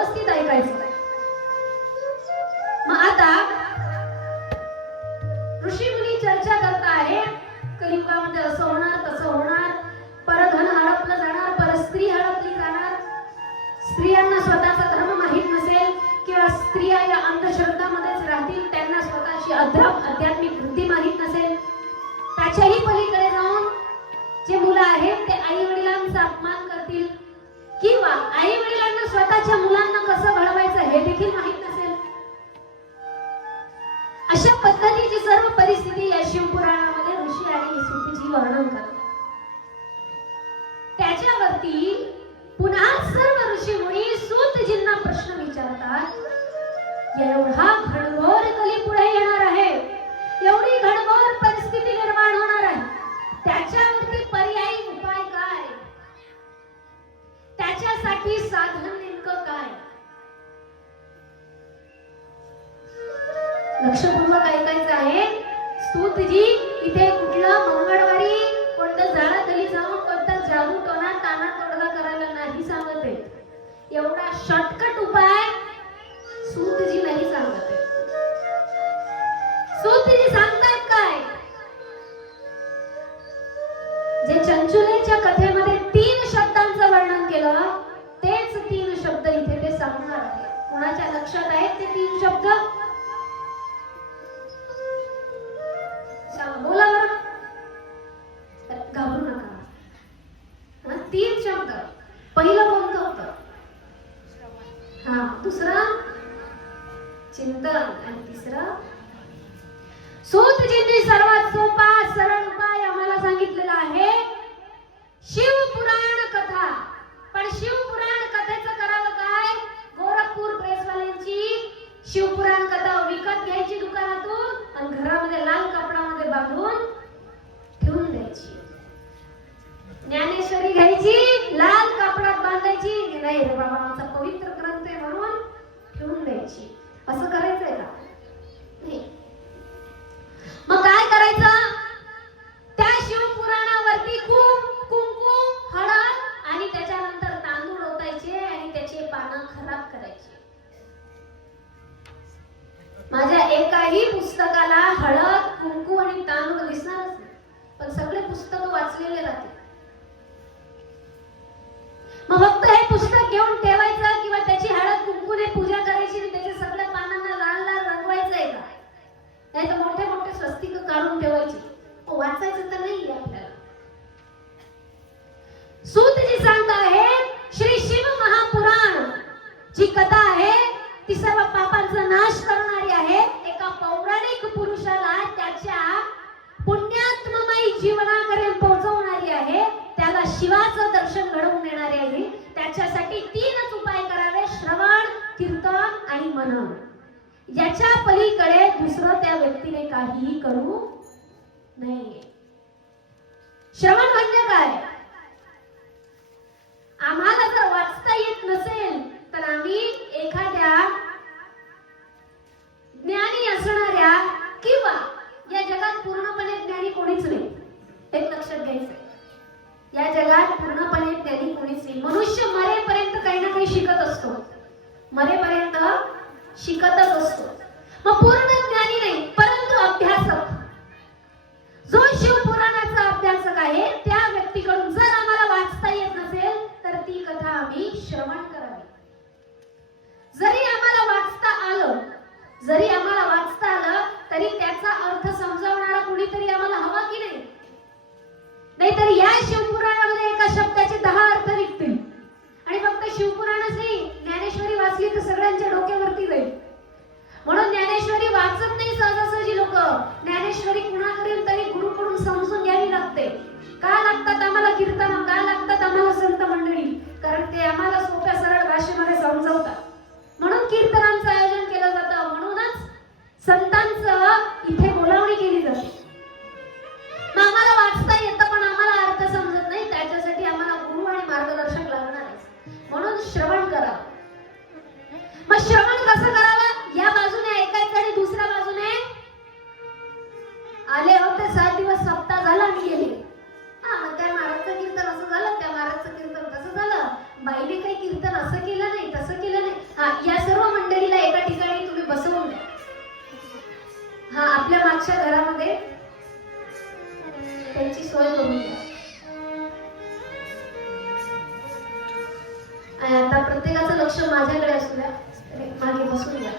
व्यवस्थित ऐकायचं. मग आता ऋषी मुनी चर्चा करत आहे, कलियुगामध्ये असं होणार तसं होणार, परधन हडपलं जाणार, परस्त्री हडपली जाणार, स्त्रियांना स्वतःचा धर्म माहित नसेल किंवा स्त्रिया या अंधश्रद्धामध्येच राहतील, त्यांना स्वतःची आध्यात्मिक वृत्ती माहित नसेल. त्याच्याही पलीकडे जाऊन जे मुलं आहेत ते आई वडिलांचा अपमान करतील किंवा आई वडिलांना स्वतःच्या मुलांना कसं घडवायचं हे देखील माहित नसेल. अशा पद्धतीची सर्व परिस्थिती या शिवपुराणामध्ये ऋषी आणि सूतजी वर्णन करतात. त्याच्यावरती पुन्हा सर्व ऋषी मुनी सूतजींना प्रश्न विचारतात, एवढा घनघोर कली पुढे येणार आहे, एवढी घनघोर परिस्थिती निर्माण होणार आहे, त्याच्यावरती पर्यायी उपाय काय, त्याच्यासाठी साधन नेमकं काय? लक्षपूर्वक ऐकायचं आहे. सूतजी इथे कुठलं मंगळवारी कोणतं झाडाखाली जाऊन कोणता जादू टोना ताना तोडगा करायला नाही सांगत आहे. एवढा शॉर्टकट उपाय सूतजी नाही सांगत आहे. सूतजी सांगतात काय, जे चंचुलेच्या कथेमध्ये 3 शब्दांचं वर्णन केलं तेच 3 शब्द इथे ते सांगणार आहे. कोणाच्या लक्षात आहेत ते 3 शब्द? बोला बरं, घाबरू नका. 3 शब्द. पहिलं कोणतं होतं? दुसरं चिंतन आणि तिसरं सूतजींनी सर्वात सोपा सरळ उपाय आम्हाला सांगितलेला आहे, शिवपुराण कथा. पण शिवपुराण कथेचं करावं काय? गोरखपूर प्रेसवाल्यांची शिवपुराण कथा विकत घ्यायची दुकानातून आणि घरामध्ये लाल कपडामध्ये बांधून ठेवून द्यायची. ज्ञानेश्वरी घ्यायची, लाल कपड्यात बांधायची, नाही रे बाबा आमचा पवित्र ग्रंथ आहे म्हणून ठेवून द्यायची. असं करायचंय का? नाही. मग काय करायचं? त्या शिवपुराणावरती कुंकू, हळद आणि त्याच्यानंतर तांदूळ ओतायचे आणि त्याचे पानं खराब करायचे. माझ्या एकाही पुस्तकाला हळद, कुंकू आणि तांदूळ दिसणारच नाही, पण सगळे पुस्तक वाचलेले राहते. मग फक्त हे पुस्तक घेऊन ठेवायचं किंवा त्याची हळद कुंकूने पूजा करायची आणि त्याच्या सगळ्या पानांना लाल लाल रंगवायचंय का? नाही तर मोठे मोठे स्वस्तिक काढून ठेवायची. वाचायचं तर नाही आपल्याला. सूतजी सांगत आहेत, श्री शिव महापुराण जी कथा आहे ती सर्व पापांचा नाश करणारी आहे. एका पौराणिक पुरुषाला त्याच्या पुण्यात्ममयी जीवनाकडे पोहोचवणारी आहे. त्याला शिवाचं दर्शन घडवून देणारी आहे. त्याच्यासाठी 3च उपाय करावे, श्रवण, कीर्तन आणि मनन. याच्या पलीकडे दुसरं त्या व्यक्तीने काहीही करू नये. श्रवण म्हणजे काय? आम्हाला जर वाचता येत नसेल तर आम्ही एखाद्या ज्ञानी असणाऱ्या किंवा या जगात पूर्णपणे ज्ञानी कोणीच नाही, एक लक्षात घ्यायचं. या जगात पूर्णपणे ज्ञानी कोणीच नाही. मनुष्य मरेपर्यंत काही ना काही शिकत असतो, मरेपर्यंत शिकतच असतो. मग पूर्ण ज्ञानी नाही, परंतु अभ्यासक, जो शिवपुराणाचा अभ्यासक आहे त्या व्यक्तीकडून जर आम्हाला वाचता येत नसेल तर ती कथा आम्ही श्रवण करावी. जरी आम्हाला वाचता आलं तरी त्याचा अर्थ समजावणारा कुणीतरी आम्हाला हवा की नाही? नाहीतर या शिवपुराणामध्ये एका शब्दाचे 10 अर्थ निघतील. आणि फक्त शिवपुराणच नाही, ज्ञानेश्वरी वाचली तर सगळ्यांच्या डोक्यावरती जाईल. म्हणून ज्ञानेश्वरी वाचत नाही सहजासहजी लोक. ज्ञानेश्वरी कुणाकडून तरी गुरुकडून समजून घ्यावी लागते. का लागतात आम्हाला कीर्तन, का लागतात आम्हाला संत मंडळी? कारण ते आम्हाला सोप्या सरळ भाषेमध्ये समजवतात. म्हणून कीर्तनांचं आयोजन केलं जातं, म्हणूनच संतांचं इथे बोलावणी केली जाते. मग आम्हाला वाचता येतं पण आम्हाला अर्थ समजत नाही, त्याच्यासाठी आम्हाला गुरु आणि मार्गदर्शक लागणार आहे. म्हणून श्रवण करा. मग श्रवण कसं करावं? या बाजूने ऐकायचं आणि दुसऱ्या बाजूने आले होते 7 दिवस सप्ताह झाला आणि गेले. मग त्या महाराजचं कीर्तन असं झालं, त्या महाराजचं कीर्तन तसं झालं, बाईने काही कीर्तन असं केलं नाही, तसं केलं नाही. मागच्या घरामध्ये त्यांची सोय करून द्या. आणि आता प्रत्येकाचं लक्ष माझ्याकडे असू द्या. मागे बसून द्या.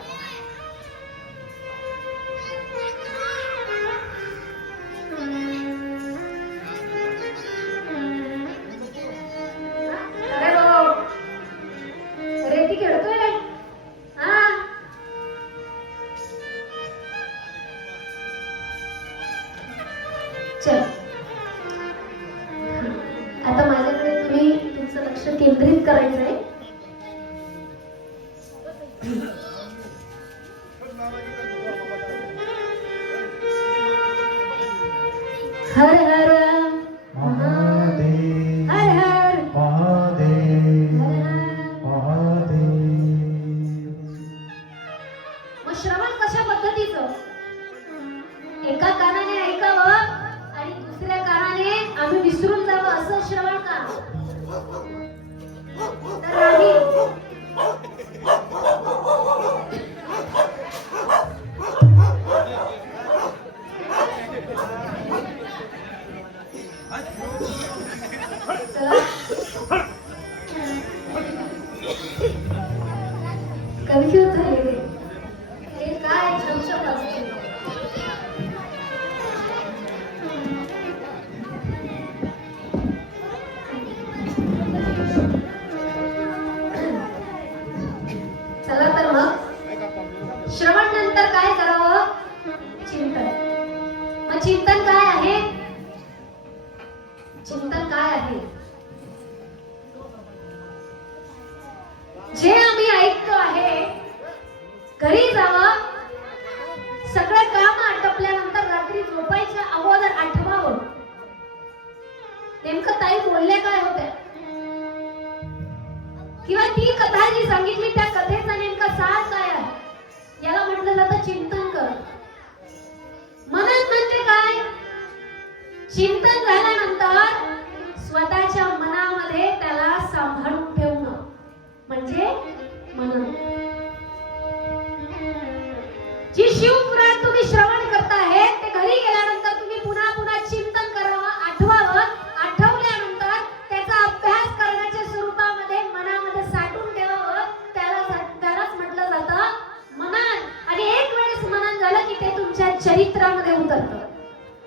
अरे बाबा रेती खेळतोय रे. हा चल आता माझ्याकडे तुम्ही तुमचं लक्ष केंद्रित करायचं आहे. हर हर महादेव हर हर महादेव महादेव. मग श्रवण कशा पद्धतीचं? एका कानाने ऐकावं आणि दुसऱ्या कानाने आम्ही विसरून जावं असं श्रवण का? तर नाही. कन्फ्यूज झाले रे. हे काय छमछम असते. चला तर मग श्रवण नंतर काय करावं? चिंतन. मग चिंतन काय आहे? चिंतन काय आहे? जे आम्ही ऐकतो आहे घरी जावं, सगळे काम आटपल्यानंतर रात्री झोपायच्या अगोदर आठवावं नेमकं ताई बोलल्या काय होत्या, किंवा ती कथा जी सांगितली त्या कथेचा नेमका सार काय आहे, याला म्हटलं जातं चिंतन कर. मनन म्हणजे काय? चिंतन झाल्यानंतर स्वतःच्या मनामध्ये त्याला सांभाळून ठेवणं म्हणजे मनन. जी शिवपुराण तुम्ही श्रवण करताय ते घरी गेल्यानंतर तुम्ही पुन्हा पुन्हा चिंतन करावं, आठवावं. आठवल्यानंतर त्याचा अभ्यास करण्याच्या स्वरूपामध्ये मनामध्ये साठवून ठेवावं. त्यालाच म्हटलं जातं मनन. आणि एक वेळेस मनन झालं की ते तुमच्या चरित्रामध्ये उतरतं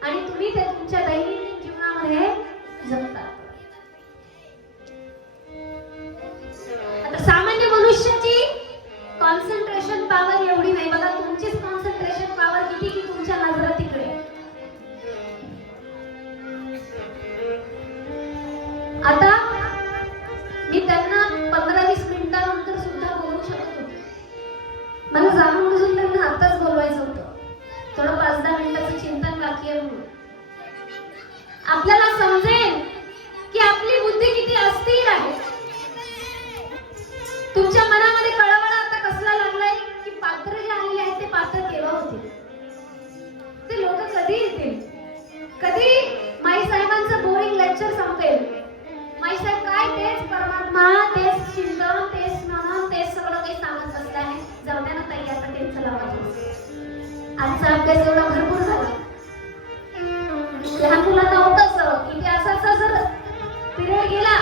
आणि तुम्ही ते तुमच्या दैनंदिन जीवनामध्ये जगता. आता सामान्य मनुष्याची कॉन्सन्ट्रेशन पॉवर एवढी नाही बघा. तुमचीच कॉन्सन्ट्रेशन पॉवर किती की तुमच्या नजरा तिकडे. आता मी त्यांना 15-20 मिनिटांनंतर सुद्धा बोलू शकत होते. मला जाणून बुजून त्यांना आताच बोलवायचं होतं. थोडं 5-10 मिनिटाचं चिंतन बाकी आहे म्हणून आपल्याला समजेल की आपली बुद्धी किती अस्थिर आहे. तुमच्या मनामध्ये कळवळा आता कसला लागलाय की पात्र जे आलेले आहेत ते पात्र केव्हा होतील, ते लोक कधी येतील, कधी माई साहेबांचं बोरिंग लेक्चर संपेल. माई साहेब काय तेच परमात्मा, तेच चिंतन, तेच मनन, तेच सगळं काही सांगत बसलं आहे. जाऊ द्या ना ताई आता तेच लावायचं. आजचा अभ्यास एवढा भरपूर झाला. लहान मुलांना होतच इतिहासाचा जर पिरियड गेला,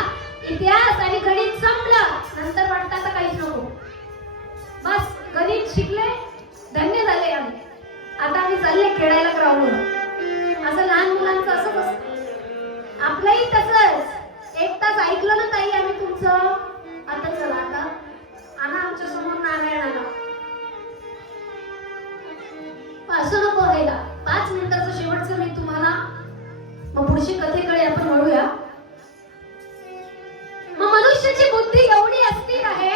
इतिहास आणि गणित संपलं, नंतर वाटतं आता काहीच नको, बस गणित शिकले धन्य झाले आम्ही, आता आम्ही चालले खेळायला ग्राउंडवर. असं लहान मुलांचं असंच असतं. आपलंही तसंच. 1 तास ऐकलं ना ताई आम्ही तुमचं, आता चला आता आणा आमच्या समोर नारायणाला. असं नको व्हायला. 5 मिनिटाचं शेवटचं मी तुम्हाला, मग पुढची कथेकडे आपण वळूया. मग मनुष्याची बुद्धी एवढी अस्थिर आहे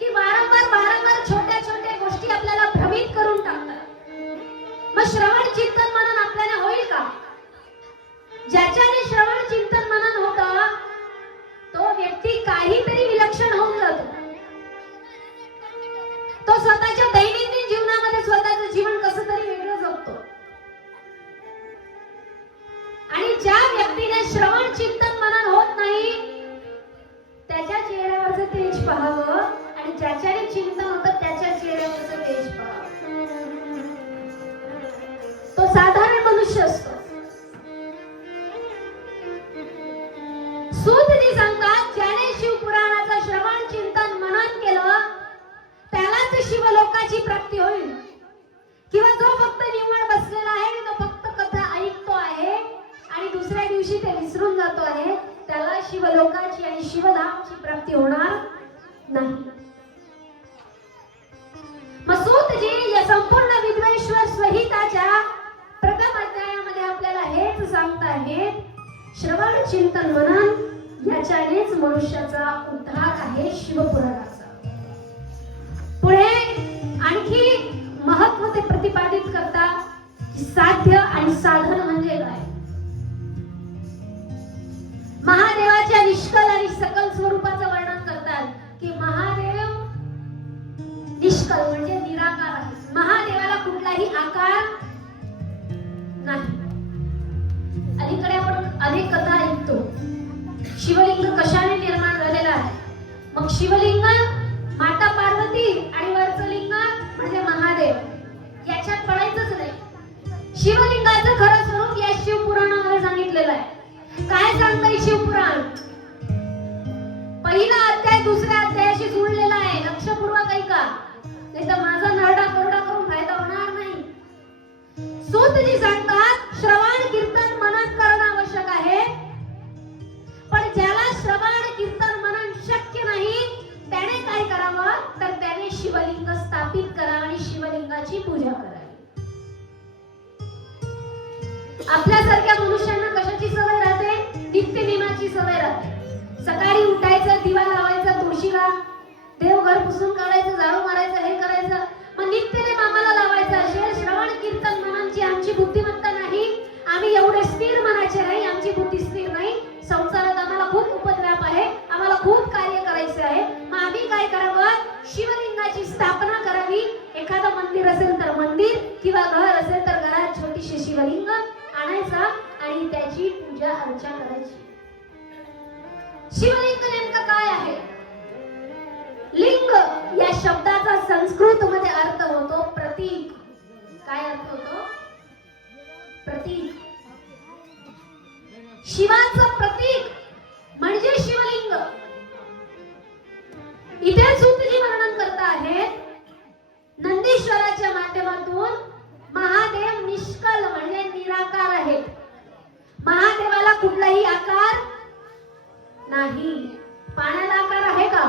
की वारंवार छोट्या छोट्या गोष्टी आपल्याला भ्रमित करून टाकतात. मग श्रवण चिंतन मनन आपल्याला होईल का? ज्याच्याने श्रवण चिंतन मनन होतं तो व्यक्ती काहीतरी विलक्षण होऊन जातो. तो स्वतःच्या दैनंदिन जीवनामध्ये स्वतःचं जीवन कसं तरी वेगळं जगतो. आणि ज्या व्यक्तीने श्रवण चिंतन मनन होत नाही त्याच्या चेहऱ्यावरचं तेज पाहावं आणि ज्याच्याने चिंतन होतं त्याच्या चेहऱ्यावरचं तेज पाहावं. मनुष्य असतो. सूतजी सांगतात, ज्याने शिवपुराणाचं श्रवण चिंतन मनन केलं त्यालाच शिवलोकाची प्राप्ती होईल. किंवा जो फक्त निव्वळ बसलेला आहे, तो फक्त कथा ऐकतो आहे आणि दुसऱ्या दिवशी ते विसरून जातो आहे, त्याला शिवलोकाची आणि शिवधामची प्राप्ती होणार नाही. सूतजी या संपूर्ण विद्वेश्वर संहिताच्या प्रथम अध्यायामध्ये आपल्याला हेच सांगताहेत, श्रवण चिंतन मनन याच्यानेच मनुष्याचा उद्धार आहे शिवपुराणाचा. पुढे आणखी महत्व ते प्रतिपादित करतात की साध्य आणि साधन म्हणजे काय. महादेवाच्या निष्कल आणि सकल स्वरूपाचं वर्णन करतात की महादेव निष्कल म्हणजे निराकार आहे. महादेवाला कुठलाही आकार नाही. अलीकडे आपण अनेक कथा ऐकतो, शिवलिंग कशाने निर्माण झालेला आहे. मग शिवलिंग माता पार्वती आणि वरचं लिंग म्हणजे महादेव, याच्यात पडायचंच नाही. शिवलिंगाचं खरं स्वरूप या शिवपुराणामध्ये सांगितलेलं आहे. काय सांगतंय शिवपुराण? पहिला अध्याय दुसऱ्या अध्यायाशी जोडलेला आहे. लक्षपूर्वक ऐका, नाही तर माझा नरडा कोरडा करून फायदा होणार नाही. सूतजी सांगतात, श्रवण कीर्तन मनन करणं आवश्यक आहे, पण ज्याला श्रवण कीर्तन मनन शक्य नाही त्याने काय करावं, तर त्याने शिवलिंग स्थापित करावं आणि शिवलिंगाची पूजा करावी. आपल्यासारख्या मनुष्यांना कशाची सवय राहते? नित्यनेमाची सवय राहते. सकाळी उठायचं, दिवा लावायचा तुळशीला, देवघर पुसून काढायचं, झाडू मारायचं, हे करायचं. मग नित्यनेम आम्हाला लावायचा असेल, श्रवण कीर्तन मननची आमची बुद्धिमत्ता नाही, आम्ही एवढे स्थिर मनाचे नाही, आमची बुद्धी स्थिर नाही, संसारात आम्हाला खूप उपद्व्याप आहे, आम्हाला खूप कार्य करायचे आहे. मग आम्ही काय करावं? शिवलिंगाची स्थापना करावी. एखादं मंदिर असेल तर मंदिर, किंवा घर असेल तर घरात छोटीशी शिवलिंग आणायचा आणि त्याची पूजा अर्चा करायची. शिवलिंग नेमकं काय आहे? लिंग या शब्दाचा संस्कृत मध्ये अर्थ होतो प्रतीक. काय अर्थ होतो? प्रतीक. शिवाचं प्रतीक म्हणजे शिवलिंग. इथे सूतजी वर्णन करत आहेत, नंदीश्वराच्या माध्यमातून महादेव निष्कल म्हणजे निराकार आहेत. महादेवाला कुठलाही आकार नाही. पाण्याला आकार आहे का?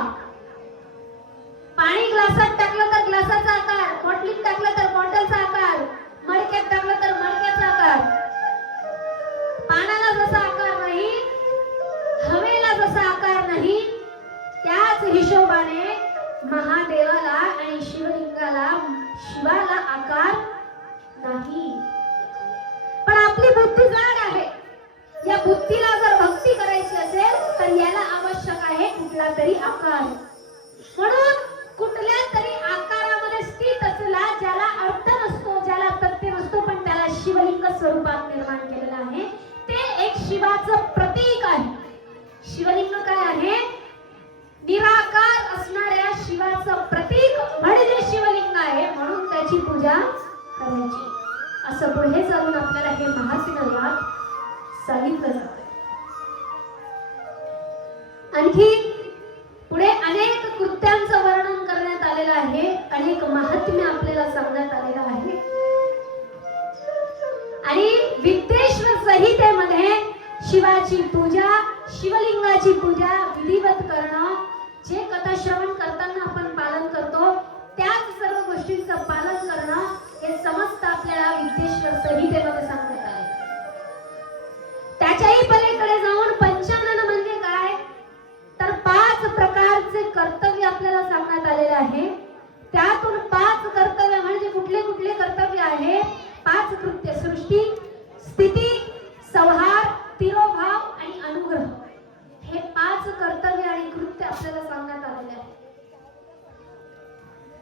पाणी ग्लासात टाकलं तर ग्लासाचा आकार, बॉटलीत टाकलं तर बॉटलचा आकार, मडक्यात टाकलं तर मडक्याचा आकार. पाण्याला जसा आकार नाही, हवेला जसा आकार नाही, त्याच हिशोबाने महादेवाला आणि शिवलिंगाला, शिवाला आकार नाही. पण आपली बुद्धी जाड आहे. या बुद्धीला जर भक्ती करायची असेल तर याला आवश्यक आहे कुठला तरी आकार. म्हणून कुठल्या तरी आकारामध्ये स्थित असला, ज्याला अर्थ नसतो, ज्याला तथ्य नसतो, पण त्याला शिवलिंग स्वरूपात निर्माण केलेलं आहे, ते एक शिवाचं प्रतीक आहे. शिवलिंग काय आहे? निराकार असणाऱ्या शिवाचं प्रतीक म्हणजे शिवलिंग आहे. म्हणून त्याची पूजा करायची. असं पुढे जाऊन आपल्याला हे महात्म्य सांगितलं जातं. आणखी पुढे अनेक कृत्यांचं वर्णन करण्यात आलेलं आहे, अनेक महात्म्य आपल्याला सांगण्यात आलेलं आहे. आणि विद्वेश्वर संहितेमध्ये शिवाची पूजा, शिवलिंगाची पूजा विधिवत करणं, जे कथा श्रवण करताना आपण पालन करतो त्याच सर्व गोष्टींचं पालन करणं, हे समस्त आपल्याला विद्वेश्वर संहितेमध्ये सांगण्यात आले. त्याच्याही पलीकडे जाऊन पंचानन म्हणजे काय, तर 5 प्रकारचे कर्तव्य आपल्याला सांगण्यात आलेले आहे. त्यातून 5 कर्तव्य म्हणजे कुठले कुठले कर्तव्य आहे? 5 कृत्य: सृष्टी, स्थिती, संहार, तिरोभाव आणि अनुग्रह. हे 5 कर्तव्य आणि कृत्य आपल्याला सांगण्यात आलेले आहे.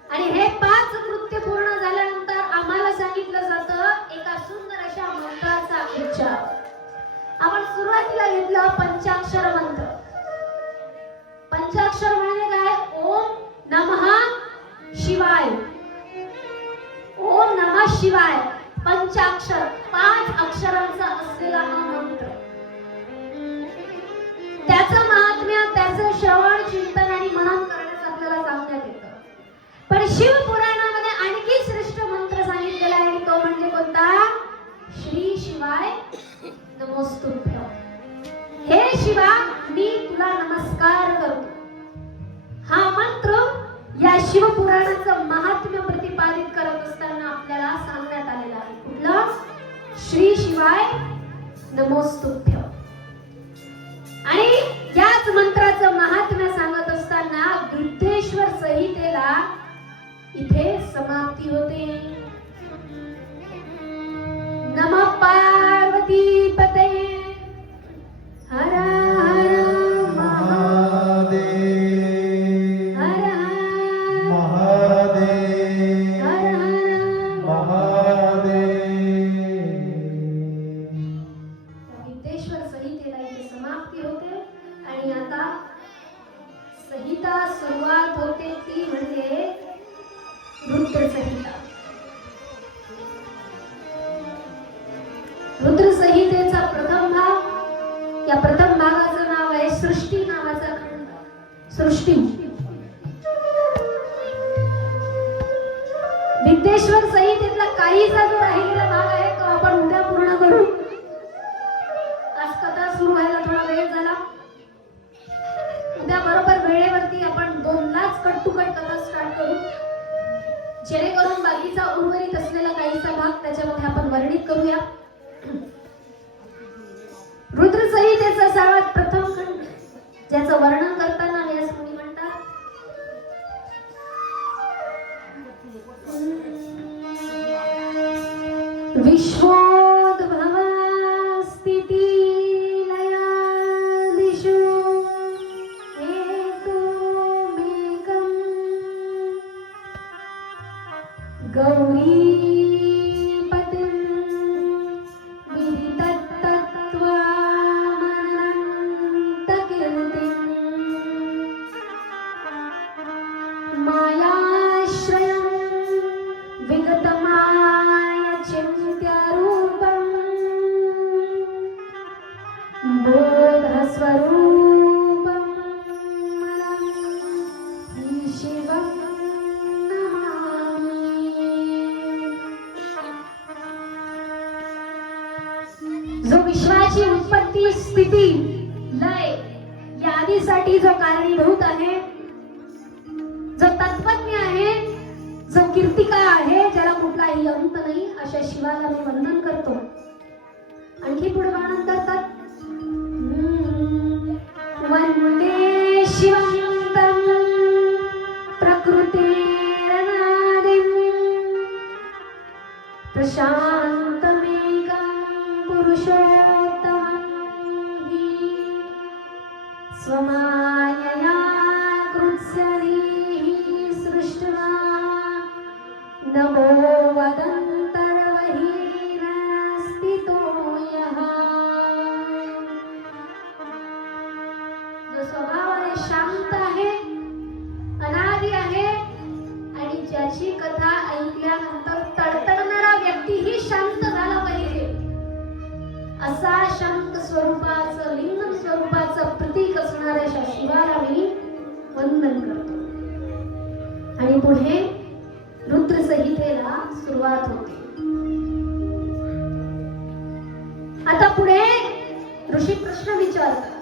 आणि हे 5 कृत्य पूर्ण झाल्यानंतर आम्हाला सांगितलं जातं एका सुंदर अशा मंत्राचा उच्चार. आपण सुरुवातीला घेतलं पंचाक्षर मंत्र. पंचाक्षर म्हणजे काय? ओम नमः शिवाय. ओम नमः शिवाय पंचाक्षर, 5 अक्षरांचा असलेला हा मंत्र, त्याचं महात्म्य, त्याचं श्रवण, चिंतन आणि मनन करण्यास आपल्याला सांगण्यात येतं. पण शिवपुराणामध्ये आणखी श्रेष्ठ मंत्र सांगितलेला आहे, तो म्हणजे कोणता? श्री शिवाय नमोस्तुभ्यं. हे शिवा, मी तुला नमस्कार करतो. हा मंत्र या शिवपुराणाचं महात्म्य प्रतिपादित करत असताना आपल्याला सांगण्यात आलेला आहे. कुठलं? श्री शिवाय नमोस्तुभ्यं. आणि याच मंत्राचं महात्म्य सांगत असताना वृद्धेश्वर संहितेला इथे समाप्ती होते. नमः पार्वती पतये हर हर महादेव हर हर महादेव हर हर. महादेव. विद्येश्वर संहितेला इथे समाप्ती होते आणि आता संहिता सुरुवात होते, ती म्हणजे रुद्र संहिता. रुद्र संहितेचा प्रथम भाग, या प्रथम भागाचं नाव आहे सृष्टी नावाचा खंड. सृष्टी. विद्येश्वर संहितेतला काहीसा जो राहिलेला भाग आहे तो आपण उद्या पूर्ण करू. आज कथा सुरू व्हायला थोडा वेळ झाला. उद्या बरोबर वेळेवरती आपण 2लाच कट टू कट कथा स्टार्ट करू, जेणेकरून बाकीचा उर्वरित असलेला काहीसा भाग त्याच्यामध्ये आपण वर्णित करूया. रुद्र संहितेचा सर्वात प्रथम खंड, ज्याचं वर्णन करताना व्यास मुनी म्हणतात, विश्वोद्भव स्थिती लयादिषु हेतुमेकम् गौरी जो विश्वाची उत्पत्ती, स्थिती, लय यादीसाठी जो कारणीभूत आहे, जो तत्वज्ञ आहे, जो कीर्तिका आहे, ज्याला कुठलाही अंत नाही, अशा शिवाला मी वंदन करतो. आणखी पुढे वर्णन करतात, वंदे शिवं प्रकृतेरनादिं प्रशान्तमेकं पुरुषोत्तमं हि स्वमायया कृत्स्यदीः सृष्ट्वा नमो वदन्तर्वहीनस्थितो यः. जो स्वभावाने शांत आहे, अनादि आहे आणि ज्याची कथा ऐकल्यानंतर तडतडणारा व्यक्तीही शांत झाला पाहिजे, असा शांत स्वरूपाचं, लिंगम स्वरूपाचं प्रतीक असणाऱ्या शिवाला मी वंदन करतो. आणि पुढे रुद्र संहितेला सुरुवात होते. आता पुढे ऋषी प्रश्न विचारतात.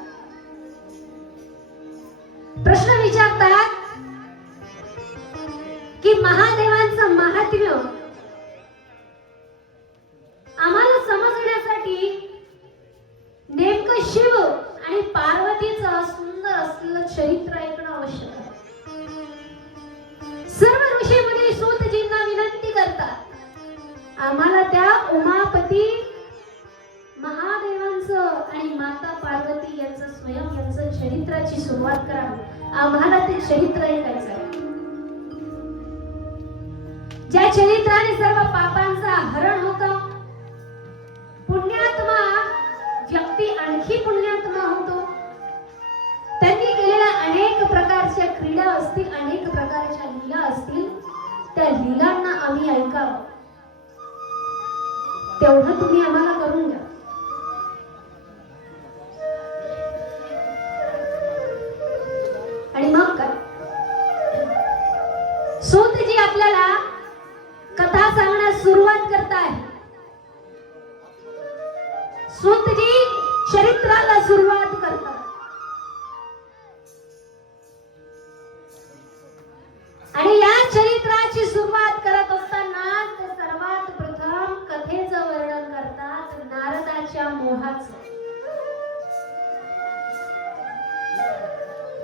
प्रश्न विचारतात की महादेवांचं महात्म्य आम्हाला समजण्यासाठी नेमकं शिव आणि पार्वतीचं सुंदर असलेलं चरित्र ऐकणं आवश्यक आहे. सर्व ऋषी मुनी सूतजींना विनंती करतात, आम्हाला त्या उमापती महादेवांचं आणि माता पार्वती यांचं स्वयं यांचं चरित्राची सुरुवात करावी. आम्हाला ते चरित्र ऐकायचं आहे, ज्या चरित्राने सर्व पापांचा हरण होतं. पुण्यात्मा व्यक्ती आणखी पुण्यात्मा होतो. त्यांनी केलेल्या अनेक प्रकारच्या क्रीडा असतील, अनेक प्रकारच्या लीला असतील, त्या लीलांना आम्ही ऐकावं. तेवढं तुम्ही आम्हाला करून द्या. आणि मग काय, सूतजी आपल्याला कथा सांगण्यास सुरुवात करताय. सूतजी चरित्राला सुरुवात करतात. आणि या चरित्राची सुरुवात करत असताना ते सर्वात प्रथम कथेचं वर्णन करतात, नारदाच्या मोहाचं.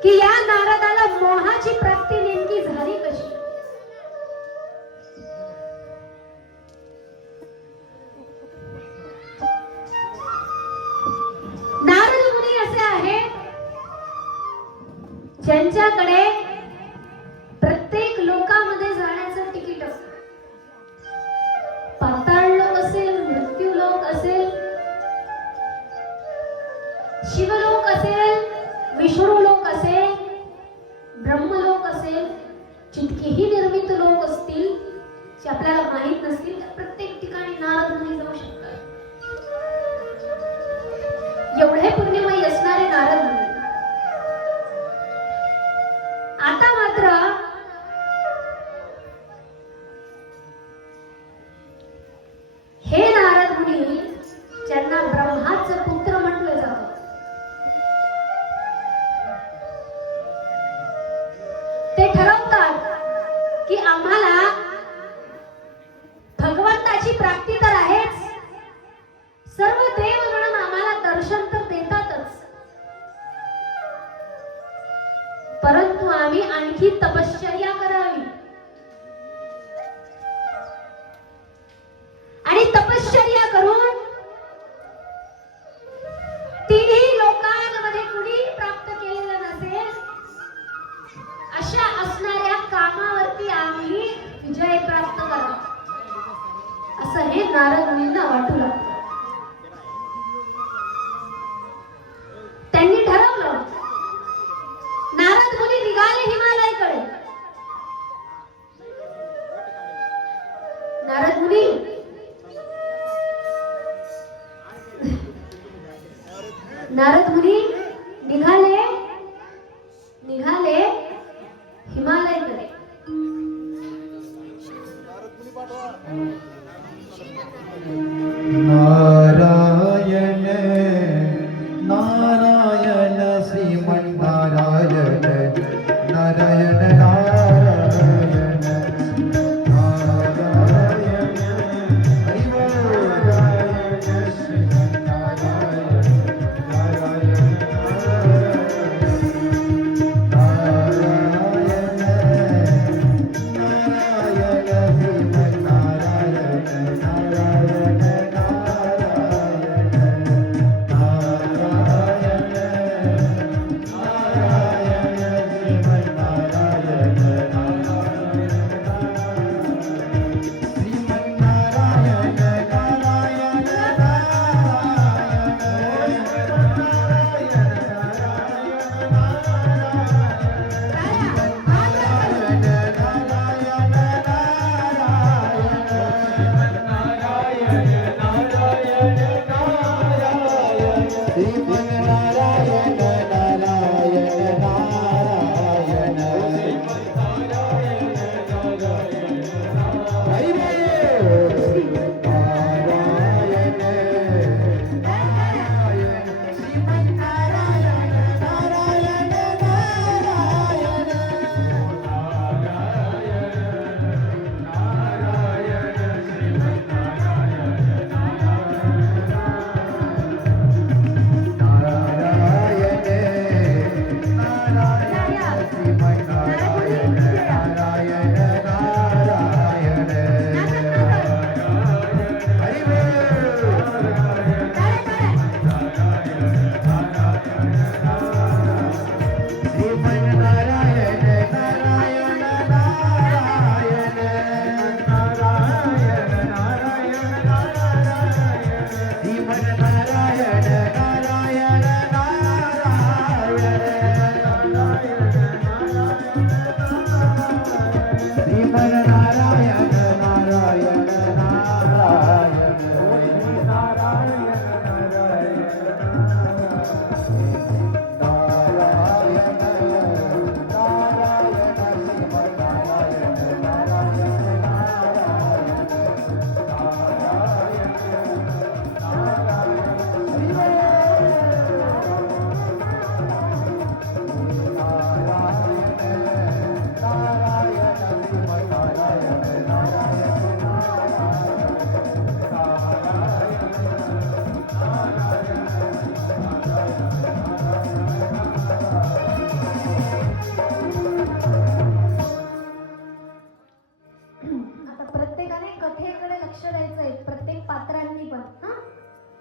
की या नारदाला मोहाची प्राप्ती नेमकी झाली कशी. नारद मुनी असे आहेत ज्यांच्याकडे प्रत्येक लोकामध्ये जाण्याचं तिकीट असतं. पाताळ लोक असेल, मृत्यू लोक असेल, शिवलोक असेल, विष्णू लोक असेल, ब्रह्मलोक असेल, जितकेही निर्मित लोक असतील जे आपल्याला माहित नसतील, त्या प्रत्येक ठिकाणी नारद मुनी जाऊ शकतात. एवढे पुण्यमयी असणारे नारद मुनी आता मात्र हे नारद मुनी ज्यांना ब्रह्माचं पुत्र म्हटलं जातं, ते ठरवतात की आम्हाला भगवंताची प्राप्ती तर आहेच, सर्व देव म्हणून आम्हाला दर्शन तर देतातच, परंतु आम्ही आणखी तपश्चर्या करावी. आणि तपश्चर्या करून तिन्ही लोकांमध्ये कुणी प्राप्त केलेलं नसेल अशा असणाऱ्या कामावरती आम्ही विजय प्राप्त करावा, असं हे नारद मुनींना वाटू लागलं. त्यांनी ठरवलं. नारद मुनी निघाले हिमालयाकडे. नारद मुनी निघाले हिमालयाकडे. नारायण नारायण श्रीमन्नारायण नारायण नारायण नारायण हरि बोल नारायण श्रीमन्नारायण नारायण नारायण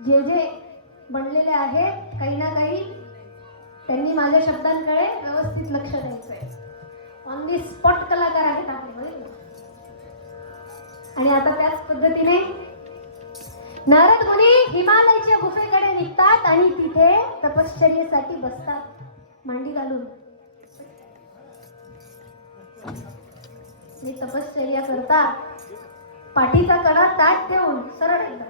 जे जे बनलेले आहेत काही ना काही त्यांनी माझ्या शब्दांकडे व्यवस्थित लक्ष द्यायचंय. ऑन दी स्पॉट कलाकार आहेत आपले, बरोबर. आणि आता त्याच पद्धतीने नारद मुनी हिमालयाच्या गुफेकडे निघतात आणि तिथे तपश्चर्येसाठी बसतात मांडी घालून. मी तपश्चर्या करतात, पाठीचा कडा ताट ठेवून सरळ एकदम.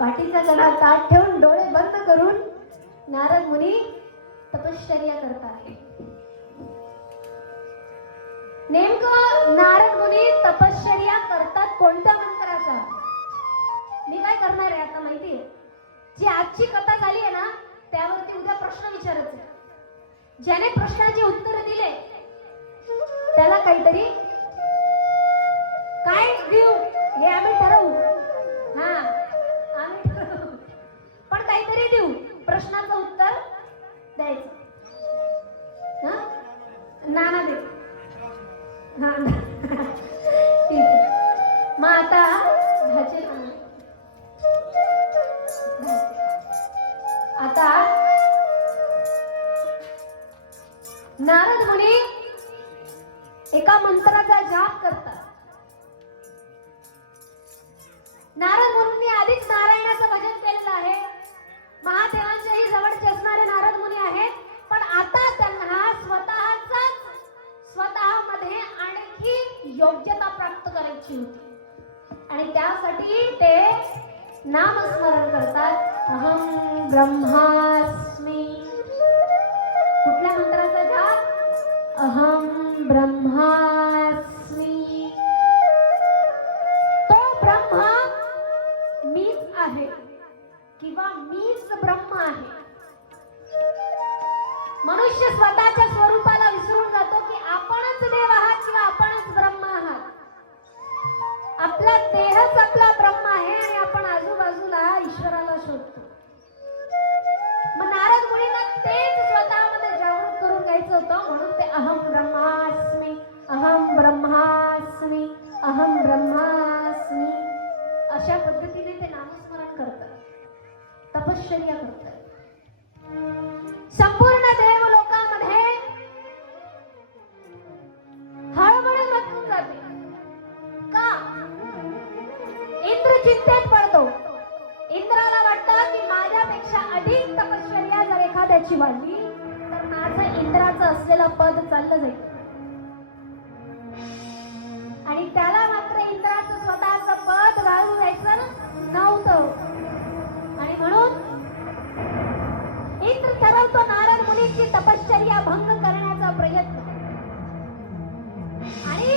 पाठीचा कडा ताट ठेवून डोळे बंद करून नारद मुनी तपश्चर्या करतात. नेमकं नारद मुनी तपश्चर्या करतात कोणत्या मंत्राचा? मी काय करणार आहे आता माहितीये? जी आजची कथा झाली आहे ना त्यावरती उद्या प्रश्न विचारायचे. ज्याने प्रश्नाची उत्तर दिले त्याला काहीतरी काय देऊ हे आम्ही ठरवू. हा आम्ही ठरवू, पण काहीतरी देऊ. प्रश्नाचं उत्तर द्यायचं. हा नाना दे. हा ठीक आहे. मग आता ह्याचे आता नारद मुनी एका मंत्राचा जाप करतात. नारद मुनींनी आधीच नारायणाचं भजन केलेलं आहे. महादेवांच्याही जवळचे असणारे नारद मुनी आहेत. पण आता त्यांना स्वतःमध्ये आणखी योग्यता प्राप्त करायची होती आणि त्यासाठी ते नामस्मरण करतात. अहम ब्रह्मास्मी. कुठल्या मंत्राचा जाप? अहम ब्रह्मास्मी. तो ब्रह्म मीच आहे किंवा मीच ब्रह्म आहे. मनुष्य स्वतःच्या स्वरूपाला विसरून जातो की आपणच देव आहात किंवा आपणच ब्रह्म आहात. आपला देहच आपला ब्रह्म आहे आणि आपण आजूबाजूला ईश्वराला शोधतो. मग नारद मुनींना तेच स्वतःमध्ये जागृत करून घ्यायचं होतं, म्हणून ते अहम ब्रह्मास्मी, अहम ब्रह्मास्मी, अहम ब्रह्मास्मी अशा पद्धतीने ते नामस्मरण करतात, तपश्चर्या करतात. संपूर्ण देव लोकांमध्ये हळबळ मचून जाते. का? इंद्र चिंतेत पडतो. इंद्राला वाटतं की माझ्यापेक्षा अधिक तपश्चर्या जर एखाद्याची वाढली तर माझं इंद्राचं असलेलं पद चाललं जाईल. आणि त्याला मात्र इंद्राचं स्वतःचं पद राहू द्यायचं नव्हतं. आणि म्हणून इंद्र ठरवतो नारद मुनींची तपश्चर्या भंग करण्याचा प्रयत्न. आणि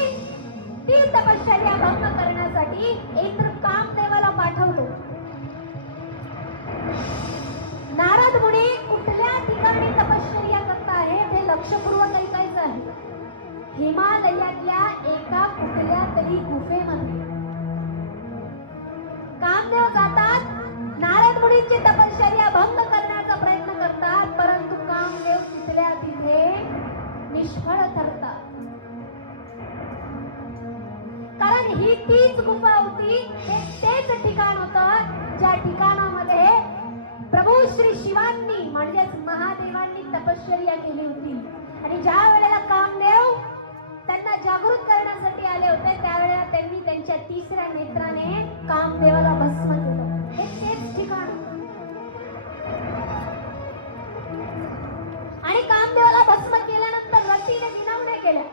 ती तपश्चर्या भंग करण्यासाठी इंद्र कामदेवाला पाठवतो. नारद मुनी कुठल्या ठिकाणी तपश्चर्या करत आहेत हे लक्षपूर्वक ऐकायचं आहे. हिमालयातल्या एका कुठल्या तरी गुफेमध्ये कामदेव जातात. नारद मुनींची तपश्चर्या भंग करण्याचा प्रयत्न करतात, परंतु कामदेव तिथल्या तिथे निष्फळ ठरतात. कारण ही तीच गुफा होती, हे तेच ठिकाण होतं ज्या ठिकाणामध्ये प्रभू श्री शिवांनी म्हणजेच महादेवांनी तपश्चर्या केली होती. आणि ज्या वेळेला कामदेव त्यांना जागृत करण्यासाठी आले होते त्यावेळेला त्यांनी त्यांच्या तिसऱ्या नेत्राने कामदेवाला भस्म केलं. हे तेच ठिकाण. आणि कामदेवाला भस्म केल्यानंतर रतीने विनवण्या केल्या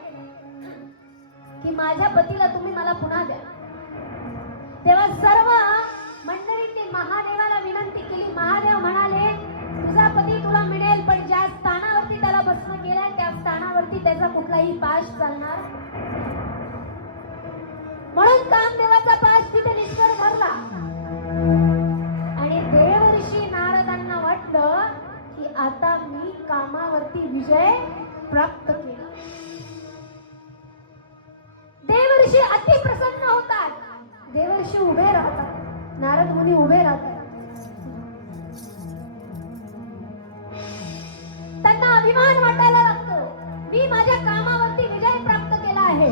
की माझ्या पतीला तुम्ही मला पुन्हा द्या. तेव्हा सर्व मंडळींनी महादेवाला विनंती केली. महादेव म्हणाले तुझा पती तुला मिळेल, पण ज्या स्थानावरती त्याला भस्म केलाय त्या स्थानावरती त्याचा कुठलाही पाश चालणार. म्हणून कामदेवाचा पाश तिथे निष्फळ ठरला. आणि देवर्षी नारदांना वाटलं की आता मी कामावरती विजय प्राप्त केला. देवर्षी अति प्रसन्न होतात. देवर्षी उभे राहतात. नारद मुनी उभे राहतात. त्यांना अभिमान वाटायला लागतो, मी माझ्या कामावरती विजय प्राप्त केला आहे.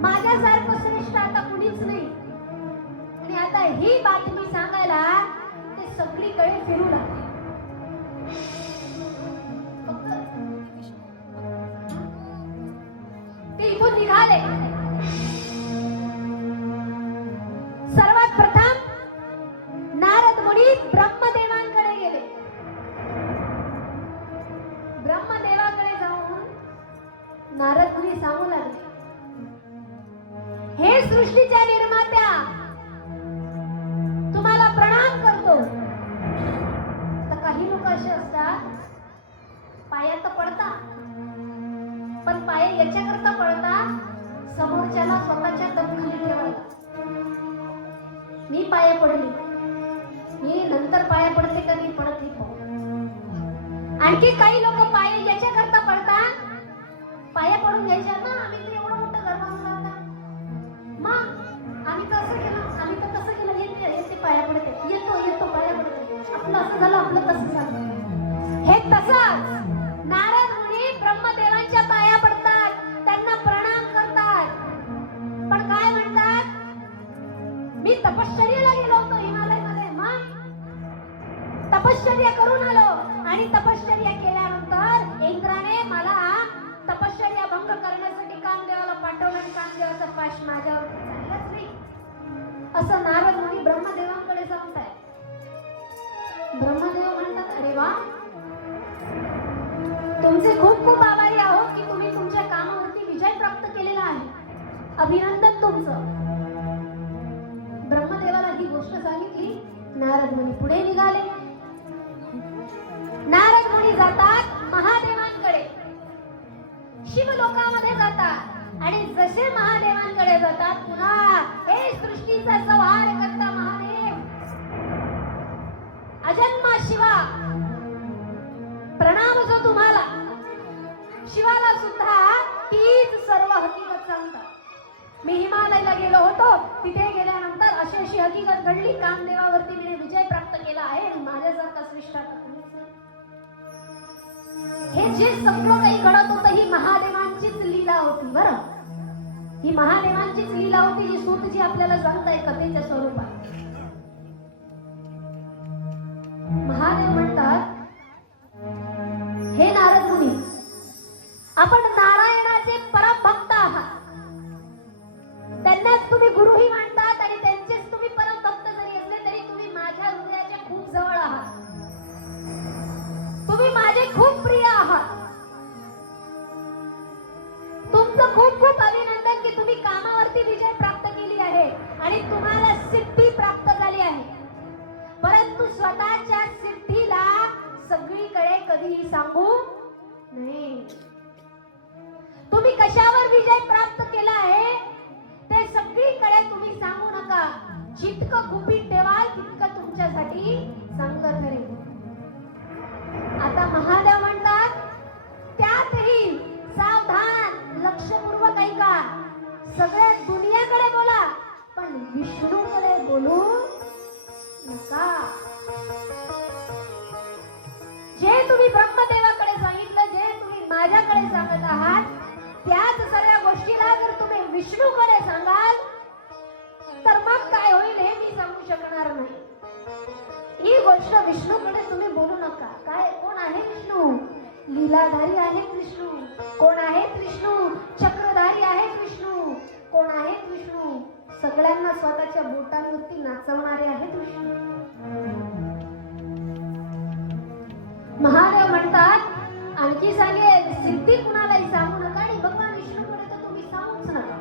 माझ्या ही बातमी सांगायला ते सगळीकडे फिरू लागले. ते इथून निघाले. सर्वात प्रथम नारद मुनी ब्रह्मदेवांकडे गेले. ब्रह्मदेवाकडे जाऊन नारद मुनी सांगू लागले, हे सृष्टीच्या निर्मात्या, तुम्हाला प्रणाम करतो. तर काही लोक असे असतात, पायात तर पडतात, पण पाय याच्याकरता पडतात समोरच्याला स्वतःच्या दमखाली ठेवायला. मी पाया पडली, मी नंतर पाया पडते का मी पडत नाही पाहू. आणखी काही लोक पाय याच्याकरता पडतात, पाया पडून घ्यायच्या ना, आम्ही तर एवढं मोठं घर बांधून राहतात, मग आम्ही तर असं केलं, आम्ही तर तसं केलं, येते पाया पडते, येतो पाया पडते, आपलं असं झालं, आपलं तसं झालं. हे तसंच नारद मुनी ब्रह्मदेवांच्या पाया पडतात, त्यांना प्रणाम करतात. पण काय म्हणतात, मी तपश्चर्येला गेलो होतो हिमालयामध्ये, मग तपश्चर्या करून आलो, आणि तपश्चर्या केल्यानंतर इंद्राने मला तपश्चर्या भंग करण्यासाठी कामदेवाला पाठवलं, आणि कामदेवाचा पाश माझ्यावर चाललाच नाही. असं नारद मुनी ब्रह्मदेवांकडे सांगताय. ब्रह्मदेव म्हणतात, अरे वा, तुमचे खूप खूप आभारी आहोत की तुम्ही तुमच्या कामावरती विजय प्राप्त केलेला आहे, अभिनंदन तुमचं. ब्रह्मदेवाला ही गोष्ट सांगितली. नारद मुनी पुढे निघाले. नारद मुनी जातात महादेवांकडे, शिवलोकामध्ये जातात, आणि जसे महादेवांकडे जातात, पुन्हा हे सृष्टीचा संहार करता महादेव, अजन्मा शिवा, प्रणाम जो तुम्हाला. शिवाला सुद्धा तीच सर्व हकीकत सांगतात. मी हिमालयाला गेलो होतो, तिथे गेल्यानंतर अशी अशी हकीकत घडली, कामदेवावरती मी विजय प्राप्त केला आहे, आणि माझ्यासारखा श्रेष्ठ आता कोणीच नाही. हे जे सगळं काही घडत होतं ही महादेवांचीच लीला होती. बरं, ही महादेवांचीच लीला होती, जी सूतजी आपल्याला सांगताय कथेच्या स्वरूपात. महादेव म्हणतात, हे नारद मुनी, आपण नारायणाचे परमभक्त आहात, त्यांनाच तुम्ही गुरुही मानतात, आणि त्यांचेच तुम्ही परमभक्त जरी असले तरी तुम्ही माझ्या हृदयाच्या खूप जवळ आहात, तुम्ही माझे खूप प्रिय आहात. तुमचं खूप खूप अभिनंदन की तुम्ही कामावरती विजय प्राप्त केली आहे, आणि तुम्हाला सिद्धी प्राप्त झाली आहे. परंतु स्वतःच्या सिद्धीला सगळीकडे कधीही सांगू नाही. तुम्ही कशावर विजय प्राप्त केला आहे ते सगळीकडे तुम्ही सांगू नका. जितकं गुपित ठेवाल तितकं तुमच्यासाठी चांगलं ठरेल. आता महादेव म्हणतात, त्यातही सावधान, लक्षपूर्वक ऐका. सगळ्या दुनियाकडे बोला, पण विष्णूकडे बोलू नका. जे तुम्ही ब्रह्मदेवाकडे सांगितलं, जे तुम्ही माझ्याकडे सांगत आहात, त्याच सर्व गोष्टीला जर तुम्ही विष्णूकडे सांगाल तर मग काय होईल हे मी सांगू शकणार नाही. ही गोष्ट विष्णूकडे तुम्ही बोलू नका. काय, कोण आहे विष्णू? लीलाधारी आहेत विष्णू. कोण आहेत विष्णू? चक्रधारी आहेत विष्णू. कोण आहेत विष्णू? सगळ्यांना स्वतःच्या बोटांवरती नाचवणारे आहेत विष्णू. महादेव म्हणतात, आणखी सांगेल, सिद्धी कुणालाही सांगू नका, आणि भगवान विष्णूकडे तर तुम्ही सांगूच नका.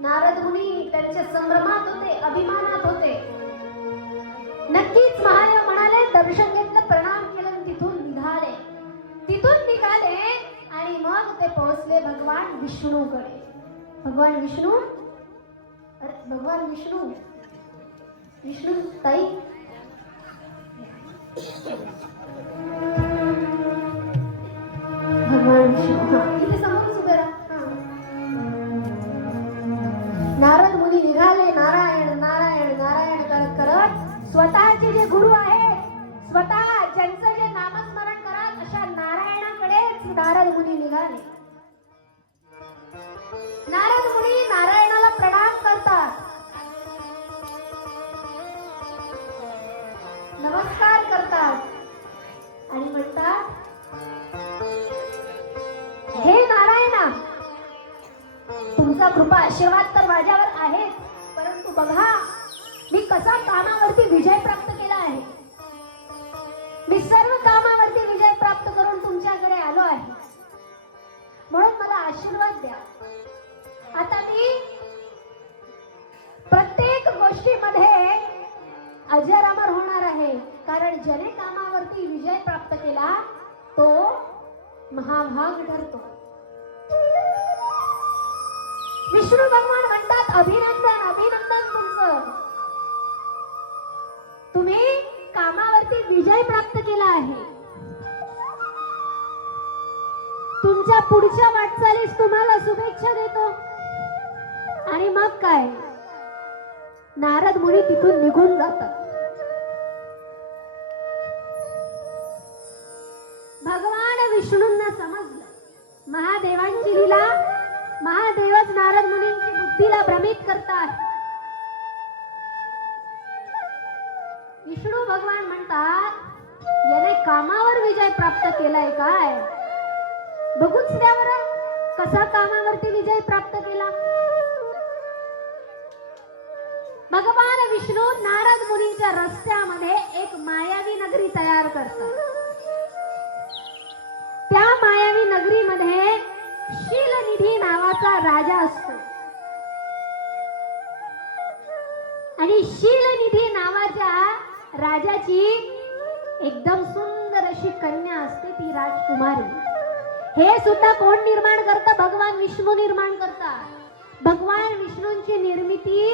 नारद मुनी त्यांच्या संभ्रमात होते, अभिमानात होते. नक्कीच महादेव म्हणाले, दर्शन घेतलं, प्रणाम केलं, तिथून निघाले. तिथून निघाले आणि मग ते पोहोचले भगवान विष्णूकडे. भगवान विष्णू, अरे भगवान विष्णू, विष्णू ताई, भगवान विष्णू इथे समोरच उभे राहा. नारद मुनी निघाले, नारायण नारायण नारायण करत करत स्वतःचे जे गुरु आहेत, स्वतः ज्यांचं जे नामस्मरण करत, अशा नारायणाकडेच नारद मुनी निघाले. नारद मुनी नारायणाला प्रणाम करतात. नमस्कार करतात आणि म्हणतात, हे नारायणा, तुमचा कृपा आशीर्वाद तर माझ्यावर आहेच, परंतु बघा मी कसा कामावरती विजय प्राप्त केला आहे. मी सर्व कामावरती विजय प्राप्त करून तुमच्याकडे आलो आहे, म्हणून मला आशीर्वाद द्या. आता मी प्रत्येक गोष्टीमध्ये अजर अमर होणार आहे, कारण ज्याने कामावरती विजय प्राप्त केला तो महाभाग ठरतो. विष्णू भगवान म्हणतात, अभिनंदन अभिनंदन तुमचं, तुम्ही कामावरती विजय प्राप्त केला आहे. तुमच्या पुढच्या वाटचालीस तुम्हाला शुभेच्छा देतो. आणि मग काय, नारद मुनी तिथून निघून जातात. भगवान विष्णूंना समजलं महादेवांची लीला, महादेवच नारद मुनींची बुद्धीला भ्रमित करतात. विष्णू भगवान म्हणतात, याने कामावर विजय प्राप्त केलाय काय, बघूच द्या बरं कसा कामावरती विजय प्राप्त केला. भगवान विष्णू नारद मुनींच्या रस्त्यामध्ये एक मायावी नगरी तयार करतात. त्या मायावी नगरीमध्ये शीलनिधी नावाचा राजा असतो आणि शीलनिधी नावाच्या राजाची एकदम सुंदर अशी कन्या असते, ती राजकुमारी. हे सुद्धा कोण निर्माण करतं, भगवान विष्णू निर्माण करतात. भगवान विष्णूंची निर्मिती